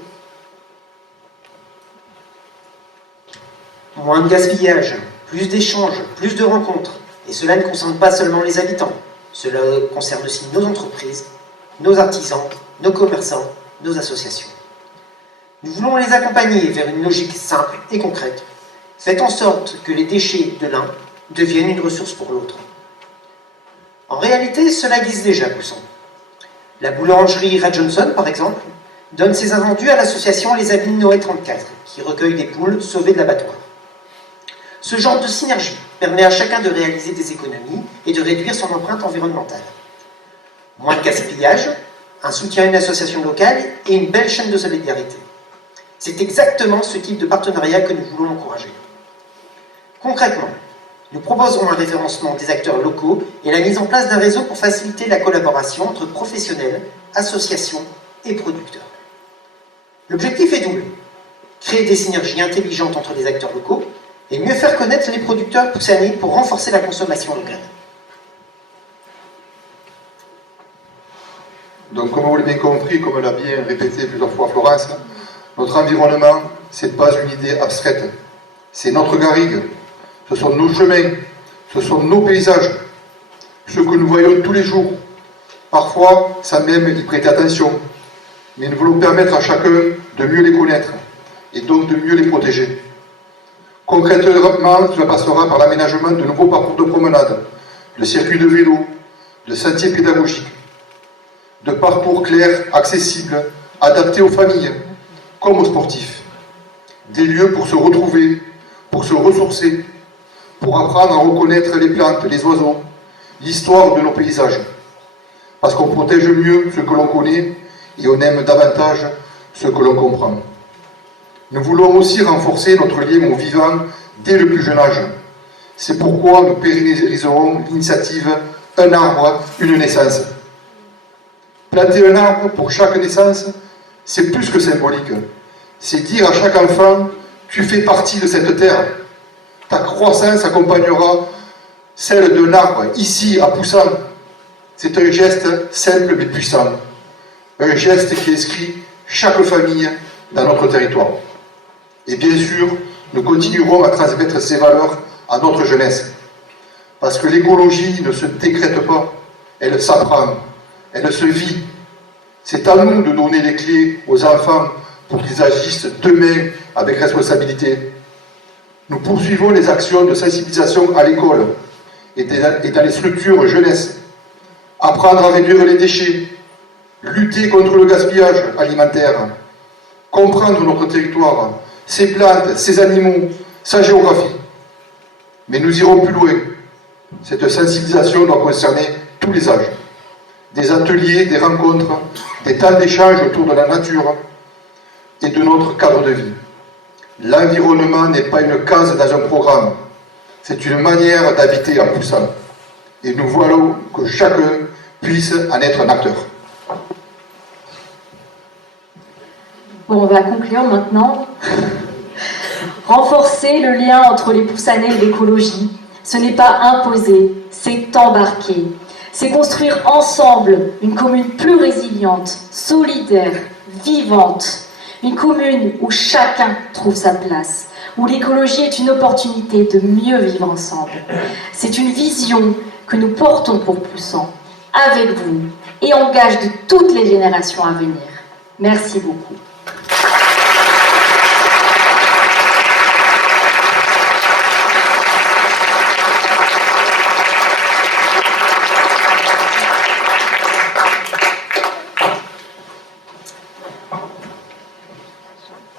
Moins de gaspillage, plus d'échanges, plus de rencontres. Et cela ne concerne pas seulement les habitants. Cela concerne aussi nos entreprises, nos artisans, nos commerçants, nos associations. Nous voulons les accompagner vers une logique simple et concrète. Faites en sorte que les déchets de l'un deviennent une ressource pour l'autre. En réalité, cela existe déjà à Poussan. La boulangerie Red Johnson, par exemple, donne ses invendus à l'association Les Amis de Noé 34, qui recueille des poules sauvées de l'abattoir. Ce genre de synergie permet à chacun de réaliser des économies et de réduire son empreinte environnementale. Moins de gaspillage, un soutien à une association locale et une belle chaîne de solidarité. C'est exactement ce type de partenariat que nous voulons encourager. Concrètement, nous proposerons un référencement des acteurs locaux et la mise en place d'un réseau pour faciliter la collaboration entre professionnels, associations et producteurs. L'objectif est double. Créer des synergies intelligentes entre les acteurs locaux et mieux faire connaître les producteurs poussanais pour renforcer la consommation locale. Donc, comme vous l'avez bien compris, comme l'a bien répété plusieurs fois Florence, notre environnement, ce n'est pas une idée abstraite. C'est notre garrigue, ce sont nos chemins, ce sont nos paysages, ceux que nous voyons tous les jours, parfois sans même y prêter attention. Mais nous voulons permettre à chacun de mieux les connaître et donc de mieux les protéger. Concrètement, cela passera par l'aménagement de nouveaux parcours de promenade, de circuits de vélo, de sentiers pédagogiques, de parcours clairs, accessibles, adaptés aux familles, comme aux sportifs. Des lieux pour se retrouver, pour se ressourcer, pour apprendre à reconnaître les plantes, les oiseaux, l'histoire de nos paysages. Parce qu'on protège mieux ce que l'on connaît et on aime davantage ce que l'on comprend. Nous voulons aussi renforcer notre lien au vivant dès le plus jeune âge. C'est pourquoi nous pérenniserons l'initiative « Un arbre, une naissance ». Planter un arbre pour chaque naissance, c'est plus que symbolique. C'est dire à chaque enfant « Tu fais partie de cette terre ». Ta croissance accompagnera celle d'un arbre, ici, à Poussan. C'est un geste simple mais puissant. Un geste qui inscrit chaque famille dans notre territoire. Et bien sûr, nous continuerons à transmettre ces valeurs à notre jeunesse. Parce que l'écologie ne se décrète pas, elle s'apprend, elle se vit. C'est à nous de donner les clés aux enfants pour qu'ils agissent demain avec responsabilité. Nous poursuivons les actions de sensibilisation à l'école et dans les structures jeunesse. Apprendre à réduire les déchets, lutter contre le gaspillage alimentaire, comprendre notre territoire, ses plantes, ses animaux, sa géographie. Mais nous irons plus loin. Cette sensibilisation doit concerner tous les âges. Des ateliers, des rencontres, des temps d'échange autour de la nature et de notre cadre de vie. L'environnement n'est pas une case dans un programme. C'est une manière d'habiter à Poussan. Et nous voulons que chacun puisse en être un acteur. Bon, on va conclure maintenant. Renforcer le lien entre les Poussanais et l'écologie, ce n'est pas imposer, c'est embarquer. C'est construire ensemble une commune plus résiliente, solidaire, vivante. Une commune où chacun trouve sa place, où l'écologie est une opportunité de mieux vivre ensemble. C'est une vision que nous portons pour Poussan, avec vous, et en gage de toutes les générations à venir. Merci beaucoup.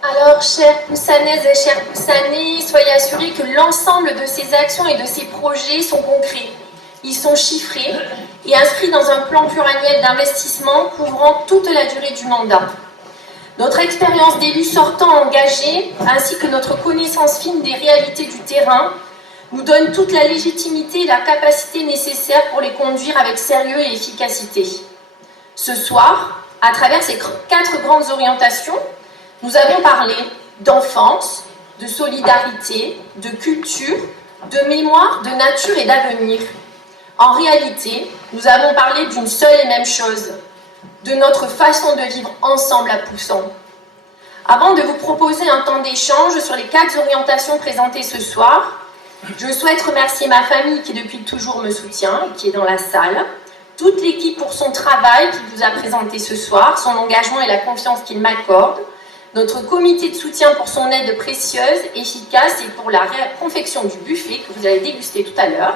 Alors, chères Poussanaises et chers Poussanais, soyez assurés que l'ensemble de ces actions et de ces projets sont concrets. Ils sont chiffrés et inscrits dans un plan pluriannuel d'investissement couvrant toute la durée du mandat. Notre expérience d'élus sortants engagés, ainsi que notre connaissance fine des réalités du terrain, nous donnent toute la légitimité et la capacité nécessaires pour les conduire avec sérieux et efficacité. Ce soir, à travers ces 4 grandes orientations, nous avons parlé d'enfance, de solidarité, de culture, de mémoire, de nature et d'avenir. En réalité, nous avons parlé d'une seule et même chose, de notre façon de vivre ensemble à Poussan. Avant de vous proposer un temps d'échange sur les 4 orientations présentées ce soir, je souhaite remercier ma famille qui depuis toujours me soutient et qui est dans la salle, toute l'équipe pour son travail qu'il vous a présenté ce soir, son engagement et la confiance qu'il m'accorde, notre comité de soutien pour son aide précieuse, efficace et pour la confection du buffet que vous allez déguster tout à l'heure.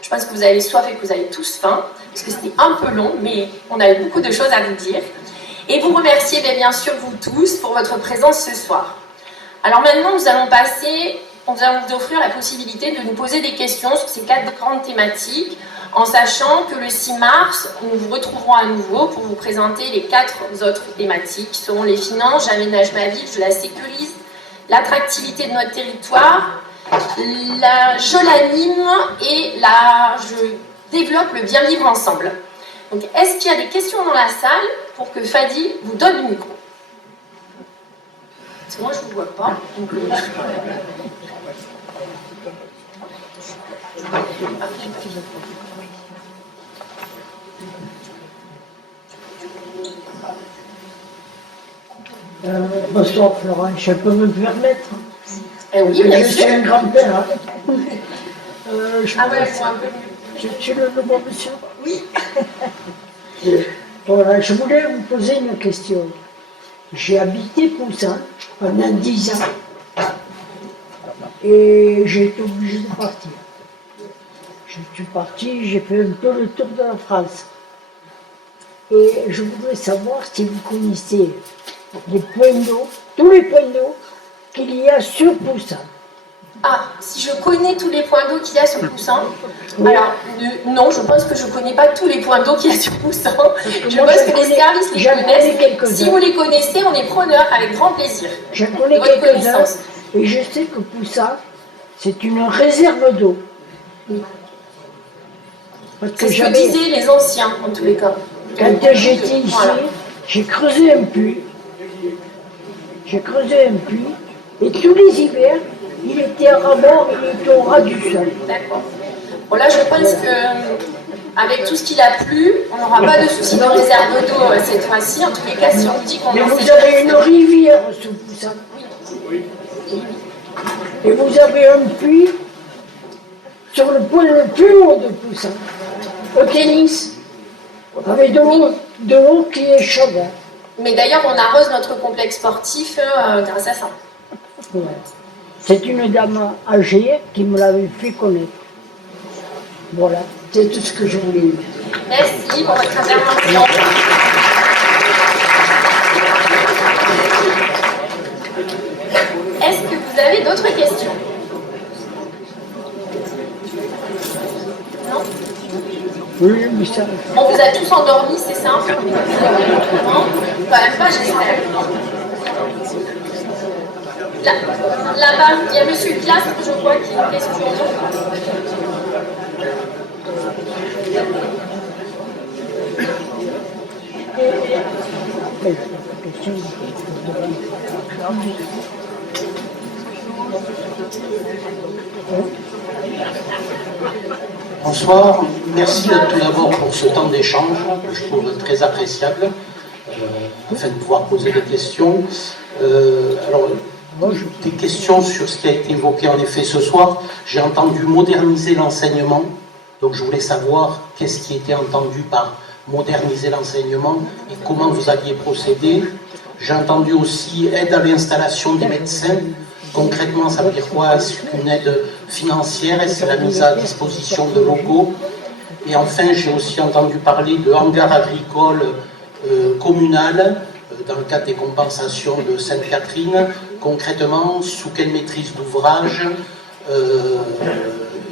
Je pense que vous avez soif et que vous avez tous faim, parce que c'était un peu long, mais on a eu beaucoup de choses à vous dire. Et vous remercier bien sûr vous tous pour votre présence ce soir. Alors maintenant, nous allons vous offrir la possibilité de nous poser des questions sur ces 4 grandes thématiques, en sachant que le 6 mars, nous vous retrouverons à nouveau pour vous présenter les 4 autres thématiques, qui seront les finances, j'aménage ma ville, je la sécurise, l'attractivité de notre territoire, je l'anime et je développe le bien vivre ensemble. Donc, est-ce qu'il y a des questions dans la salle pour que Fadi vous donne le micro? Parce que moi, je ne vous vois pas. Donc, bonsoir Florent, je peux me permettre? Oui, bien je sûr. suis un grand-père. Hein. Ah ouais, c'est un peu mieux. Tu le nouveau monsieur? Oui. Voilà, je voulais vous poser une question. J'ai habité Poussin pendant 10 ans et j'ai été obligé de partir. Je suis parti, j'ai fait un peu le tour de la France. Et je voudrais savoir si vous connaissez les points d'eau, tous les points d'eau qu'il y a sur Poussin. Ah, si je connais tous les points d'eau qu'il y a sur Poussin, alors non, je pense que je ne connais pas tous les points d'eau qu'il y a sur Poussin. Je pense que les services les connaissent. Si vous les connaissez, on est preneurs avec grand plaisir. Je connais quelques-uns et je sais que Poussin, c'est une réserve d'eau. C'est ce que disaient les anciens, en tous les cas. Quand j'étais ici, j'ai creusé un puits. Et tous les hivers, il était à bord, il était au ras du sol. D'accord. Bon là, je pense que avec tout ce qu'il a plu, on n'aura pas de souci de réserve d'eau cette fois-ci. En tous les cas, si on dit qu'on... Mais vous avez une rivière sous Poussin. Oui. Et vous avez un puits sur le point le plus haut de Poussin, au tennis, avec de l'eau qui est chaude. Mais d'ailleurs, on arrose notre complexe sportif grâce à ça. Ouais. C'est une dame âgée qui me l'avait fait connaître. Voilà, c'est tout ce que je voulais dire. Merci pour votre intervention. Est-ce que vous avez d'autres questions? Non? Oui, mais ça... On vous a tous endormis, c'est ça? Non? Quand même pas, j'espère. Là-bas, il y a monsieur Classe, je vois, qui a une question. Bonsoir, merci tout d'abord pour ce temps d'échange que je trouve très appréciable afin de pouvoir poser des questions. Alors, des questions sur ce qui a été évoqué en effet ce soir. J'ai entendu moderniser l'enseignement, donc je voulais savoir qu'est-ce qui était entendu par moderniser l'enseignement et comment vous alliez procéder. J'ai entendu aussi aide à l'installation des médecins. Concrètement, ça veut dire quoi? Est-ce qu'une aide financière? Est-ce la mise à disposition de locaux? Et enfin, j'ai aussi entendu parler de hangars agricoles communal dans le cadre des compensations de Sainte-Catherine. Concrètement, sous quelle maîtrise d'ouvrage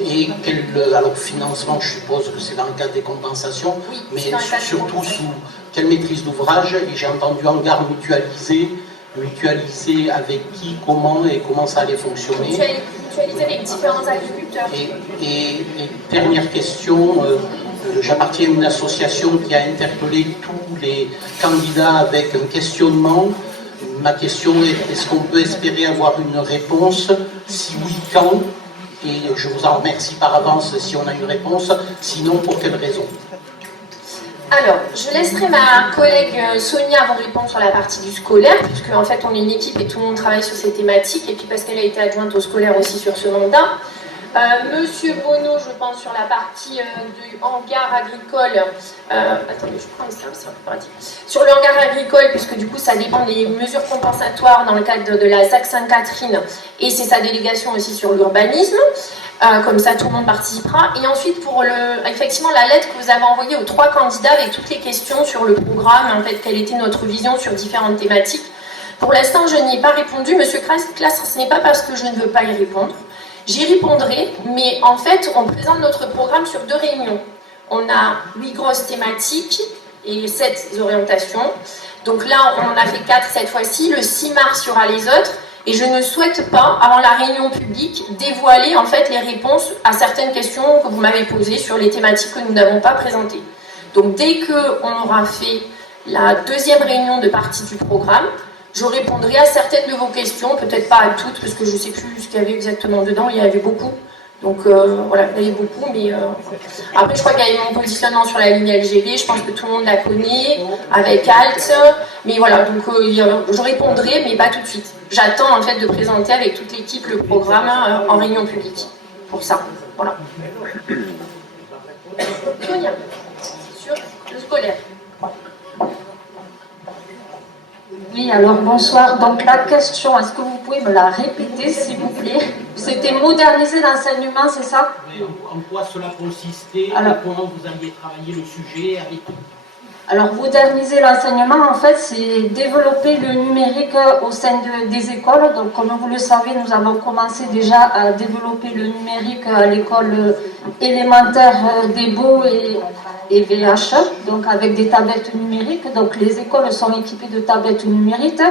et quel alors financement, je suppose que c'est dans le cadre des compensations, mais surtout sous quelle maîtrise d'ouvrage? Et j'ai entendu hangar mutualisé avec qui, comment et comment ça allait fonctionner. Mutualiser avec différents agriculteurs. Et dernière question, j'appartiens à une association qui a interpellé tous les candidats avec un questionnement. Ma question est, est-ce qu'on peut espérer avoir une réponse? Si oui, quand? Et je vous en remercie par avance si on a une réponse, sinon pour quelle raison? Alors, je laisserai ma collègue Sonia vous répondre sur la partie du scolaire, puisque en fait on est une équipe et tout le monde travaille sur ces thématiques, et puis parce qu'elle a été adjointe au scolaire aussi sur ce mandat. Monsieur Bonneau, je pense, sur la partie du hangar agricole. Attendez, je prends ça, c'est impératif. Sur le hangar agricole, puisque du coup ça dépend des mesures compensatoires dans le cadre de la ZAC Sainte-Catherine, et c'est sa délégation aussi sur l'urbanisme. Comme ça, tout le monde participera. Et ensuite, pour effectivement la lettre que vous avez envoyée aux 3 candidats avec toutes les questions sur le programme, en fait, quelle était notre vision sur différentes thématiques. Pour l'instant, je n'y ai pas répondu. Monsieur Clastre, ce n'est pas parce que je ne veux pas y répondre. J'y répondrai, mais en fait, on présente notre programme sur 2 réunions. On a 8 grosses thématiques et 7 orientations. Donc là, on en a fait 4 cette fois-ci. Le 6 mars, il y aura les autres. Et je ne souhaite pas, avant la réunion publique, dévoiler en fait les réponses à certaines questions que vous m'avez posées sur les thématiques que nous n'avons pas présentées. Donc dès qu'on aura fait la 2e réunion de partie du programme, je répondrai à certaines de vos questions, peut-être pas à toutes, parce que je ne sais plus ce qu'il y avait exactement dedans, il y avait beaucoup. Donc voilà, il y avait beaucoup, mais après je crois qu'il y a eu mon positionnement sur la ligne LGV, je pense que tout le monde la connaît, avec Alt, mais voilà, donc je répondrai, mais pas tout de suite. J'attends en fait de présenter avec toute l'équipe le programme en réunion publique, pour ça, voilà. Sonia, sur le scolaire. Oui, alors bonsoir. Donc la question, est-ce que vous pouvez me la répéter s'il vous plaît? C'était moderniser l'enseignement, c'est ça? Oui, en quoi cela consistait, alors, comment vous alliez travailler le sujet avec... Alors moderniser l'enseignement, en fait, c'est développer le numérique au sein des écoles. Donc comme vous le savez, nous avons commencé déjà à développer le numérique à l'école élémentaire des Baux et VH, donc avec des tablettes numériques. Donc les écoles sont équipées de tablettes numériques,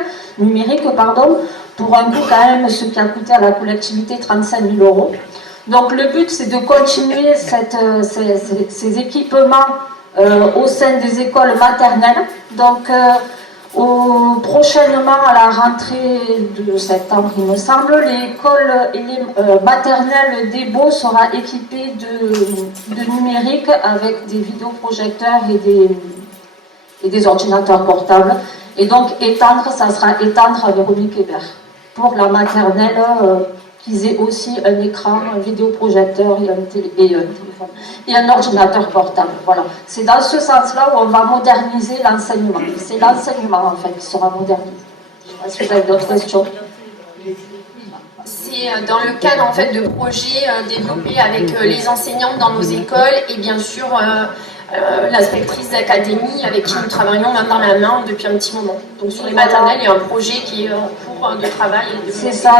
pour un coût quand même, ce qui a coûté à la collectivité 35 000 €. Donc le but, c'est de continuer ces équipements au sein des écoles maternelles. Donc prochainement, à la rentrée de septembre, il me semble, l'école maternelle des Baux sera équipée de numérique avec des vidéoprojecteurs et des ordinateurs portables. Et donc ça sera étendre à Véronique Hébert. Pour la maternelle, qu'ils aient aussi un écran, un vidéoprojecteur et un téléphone et un ordinateur portable. Voilà. C'est dans ce sens-là où on va moderniser l'enseignement. C'est l'enseignement en fait qui sera modernisé. Est-ce que vous avez d'autres questions? C'est dans le cadre en fait de projets développés avec les enseignantes dans nos écoles et bien sûr l'inspectrice d'académie avec qui nous travaillons main dans la main depuis un petit moment. Donc sur les maternelles, il y a un projet qui est en cours de travail. C'est ça,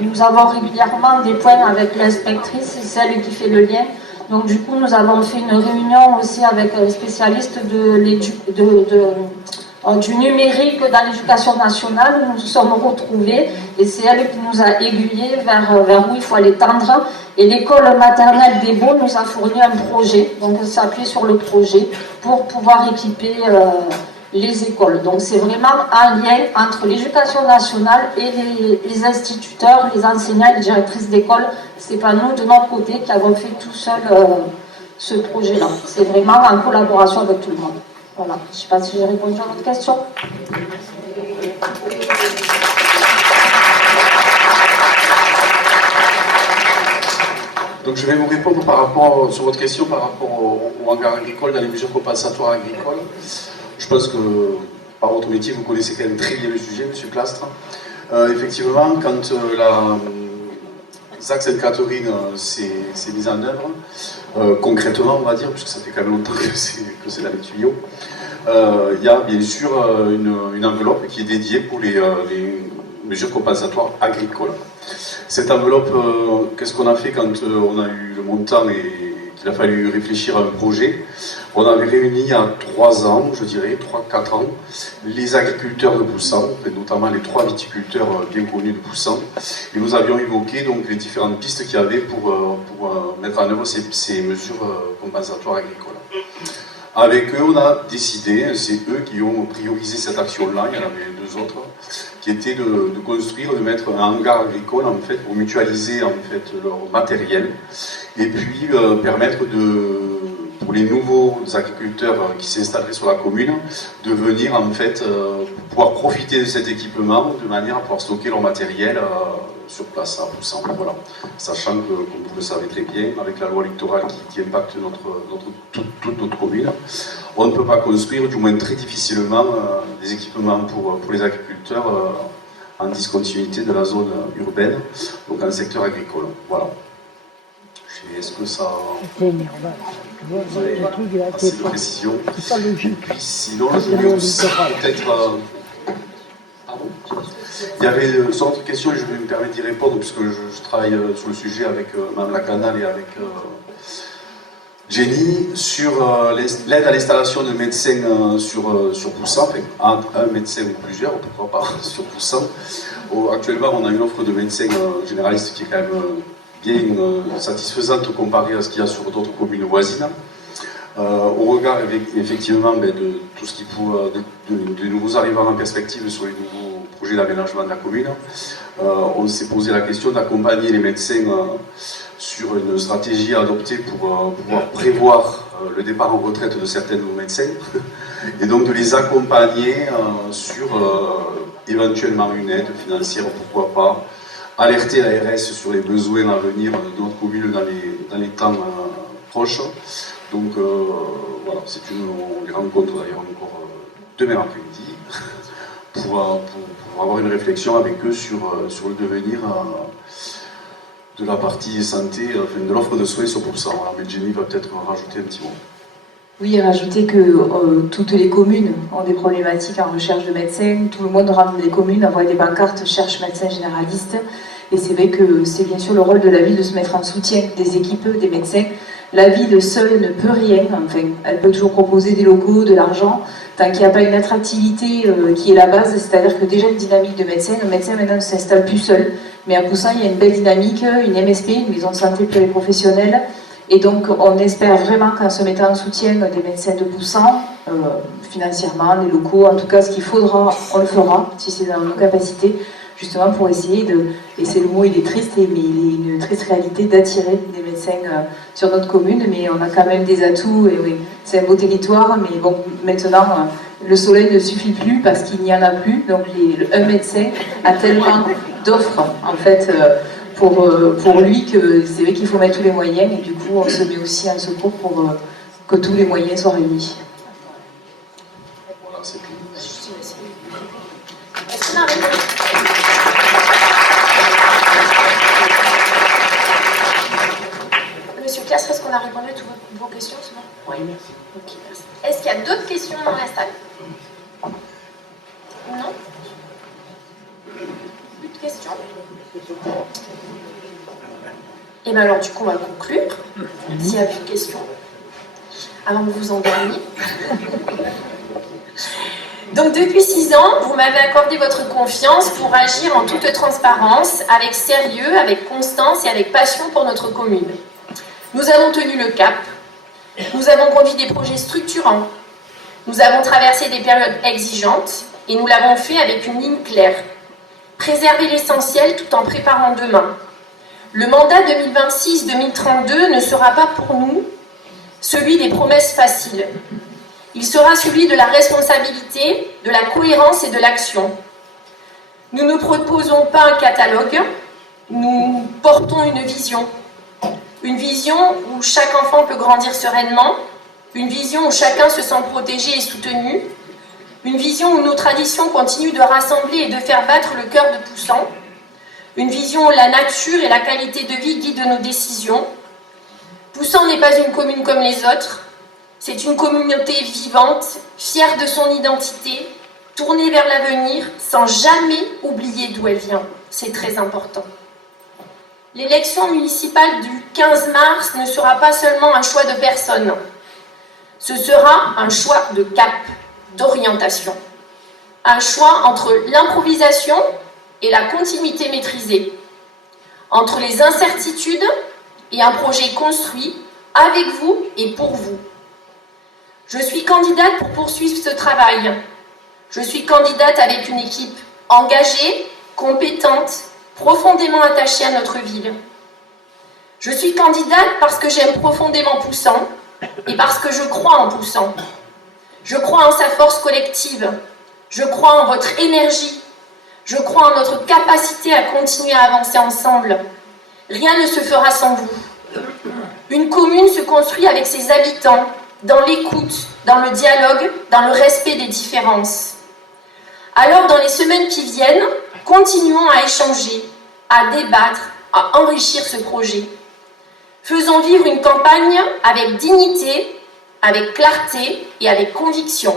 nous avons régulièrement des points avec l'inspectrice, c'est celle qui fait le lien. Donc du coup, nous avons fait une réunion aussi avec un spécialiste du numérique dans l'éducation nationale. Nous nous sommes retrouvés et c'est elle qui nous a aiguillés vers où il faut aller tendre. Et l'école maternelle des Baux nous a fourni un projet, donc on s'appuie sur le projet pour pouvoir équiper les écoles. Donc c'est vraiment un lien entre l'éducation nationale et les instituteurs, les enseignants et les directrices d'école. C'est pas nous de notre côté qui avons fait tout seul ce projet-là. C'est vraiment en collaboration avec tout le monde. Voilà, je ne sais pas si j'ai répondu à votre question. Donc je vais vous répondre par rapport, sur votre question par rapport au hangar agricole, dans les mesures compensatoires agricoles. Je pense que par votre métier, vous connaissez quand même très bien le sujet, M. Clastre. Effectivement, quand la ZAC Sainte-Catherine s'est mise en œuvre, concrètement on va dire, puisque ça fait quand même longtemps que c'est dans les tuyaux, il y a bien sûr une enveloppe qui est dédiée pour les mesures compensatoires agricoles. Cette enveloppe, qu'est-ce qu'on a fait quand on a eu le montant et qu'il a fallu réfléchir à un projet? On avait réuni il y a 3 ans, je dirais, 3-4 ans, les agriculteurs de Poussan, notamment les 3 viticulteurs bien connus de Poussan, et nous avions évoqué donc les différentes pistes qu'il y avait pour mettre en œuvre ces mesures compensatoires agricoles. Avec eux, on a décidé, c'est eux qui ont priorisé cette action-là, il y en avait 2 autres, qui était de construire, de mettre un hangar agricole en fait, pour mutualiser en fait, leur matériel et puis permettre pour les nouveaux agriculteurs qui s'installeraient sur la commune de venir en fait pouvoir profiter de cet équipement de manière à pouvoir stocker leur matériel sur place à Poussan. Voilà. Sachant que, comme vous le savez très bien, avec la loi électorale qui impacte toute notre commune, on ne peut pas construire, du moins très difficilement, des équipements pour les agriculteurs en discontinuité de la zone urbaine, donc en secteur agricole. Voilà. Est-ce que ça... C'est énervant. Tu vois, le truc, il a été assez de précision. C'est pas logique. Et puis sinon, je voulais aussi peut-être... Pardon. Il y avait une autre question et je vais me permettre d'y répondre puisque je travaille sur le sujet avec Mme Lacanal et avec Jenny sur l'aide à l'installation de médecins sur Poussan, enfin, un médecin ou plusieurs, pourquoi pas, sur Poussan. Actuellement, on a une offre de médecins généralistes qui est quand même bien satisfaisante comparée à ce qu'il y a sur d'autres communes voisines. Au regard effectivement de tout ce qui pourrait de nouveaux arrivants en perspective sur les nouveaux projets d'aménagement de la commune, on s'est posé la question d'accompagner les médecins sur une stratégie à adopter pour pouvoir prévoir le départ en retraite de certains de nos médecins et donc de les accompagner sur éventuellement une aide financière, pourquoi pas, alerter l'ARS sur les besoins à venir de notre commune dans les temps proches. Donc voilà, c'est une rencontre d'ailleurs encore demain après-midi pour avoir une réflexion avec eux sur le devenir de la partie santé, enfin, de l'offre de soins sur Poussan. Mais Jenny va peut-être rajouter un petit mot. Oui, rajouter que toutes les communes ont des problématiques en recherche de médecins. Tout le monde rentre dans les communes, envoie des pancartes, cherche médecins généralistes. Et c'est vrai que c'est bien sûr le rôle de la ville de se mettre en soutien des équipes, des médecins. La ville seule ne peut rien, enfin, elle peut toujours proposer des locaux, de l'argent, tant qu'il n'y a pas une attractivité qui est la base, c'est-à-dire que déjà une dynamique de médecin, le médecin maintenant ne s'installe plus seul, mais à Poussan il y a une belle dynamique, une MSP, une maison de santé pluriprofessionnelle, et donc on espère vraiment qu'en se mettant en soutien des médecins de Poussan, financièrement, les locaux, en tout cas ce qu'il faudra, on le fera, si c'est dans nos capacités, justement pour essayer et c'est le mot, il est triste, mais il est une triste réalité d'attirer des médecins sur notre commune, mais on a quand même des atouts, et oui, c'est un beau territoire, mais bon, maintenant, le soleil ne suffit plus parce qu'il n'y en a plus, donc un médecin a tellement d'offres, en fait, pour lui, que c'est vrai qu'il faut mettre tous les moyens, et du coup, on se met aussi en secours pour que tous les moyens soient réunis. Voilà, c'est tout. Est-ce qu'on arrive ? Monsieur Classe, est-ce qu'on a répondu à toutes vos questions? Oui, merci. Okay, merci. Est-ce qu'il y a d'autres questions dans la salle? Non? Plus de questions? Et bien alors, du coup, on va conclure, s'il n'y a plus de questions, avant de vous endormir. Donc depuis 6 ans, vous m'avez accordé votre confiance pour agir en toute transparence, avec sérieux, avec constance et avec passion pour notre commune. Nous avons tenu le cap, nous avons conduit des projets structurants, nous avons traversé des périodes exigeantes et nous l'avons fait avec une ligne claire. Préserver l'essentiel tout en préparant demain. Le mandat 2026-2032 ne sera pas pour nous celui des promesses faciles. Il sera celui de la responsabilité, de la cohérence et de l'action. Nous ne proposons pas un catalogue, nous portons une vision. Une vision où chaque enfant peut grandir sereinement, une vision où chacun se sent protégé et soutenu, une vision où nos traditions continuent de rassembler et de faire battre le cœur de Poussan, une vision où la nature et la qualité de vie guident nos décisions. Poussan n'est pas une commune comme les autres. C'est une communauté vivante, fière de son identité, tournée vers l'avenir, sans jamais oublier d'où elle vient. C'est très important. L'élection municipale du 15 mars ne sera pas seulement un choix de personne. Ce sera un choix de cap, d'orientation. Un choix entre l'improvisation et la continuité maîtrisée. Entre les incertitudes et un projet construit avec vous et pour vous. Je suis candidate pour poursuivre ce travail. Je suis candidate avec une équipe engagée, compétente, profondément attachée à notre ville. Je suis candidate parce que j'aime profondément Poussan et parce que je crois en Poussan. Je crois en sa force collective. Je crois en votre énergie. Je crois en notre capacité à continuer à avancer ensemble. Rien ne se fera sans vous. Une commune se construit avec ses habitants, dans l'écoute, dans le dialogue, dans le respect des différences. Alors, dans les semaines qui viennent, continuons à échanger, à débattre, à enrichir ce projet. Faisons vivre une campagne avec dignité, avec clarté et avec conviction.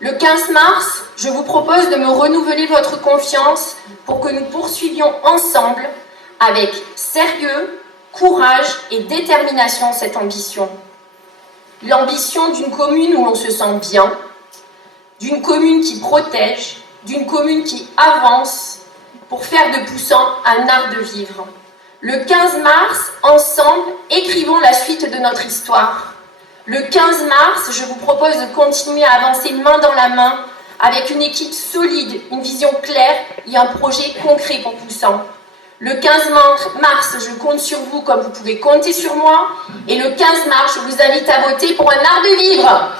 Le 15 mars, je vous propose de me renouveler votre confiance pour que nous poursuivions ensemble, avec sérieux, courage et détermination, cette ambition. L'ambition d'une commune où l'on se sent bien, d'une commune qui protège, d'une commune qui avance pour faire de Poussan un art de vivre. Le 15 mars, ensemble, écrivons la suite de notre histoire. Le 15 mars, je vous propose de continuer à avancer main dans la main avec une équipe solide, une vision claire et un projet concret pour Poussan. Le 15 mars, je compte sur vous comme vous pouvez compter sur moi. Et le 15 mars, je vous invite à voter pour un art de vivre.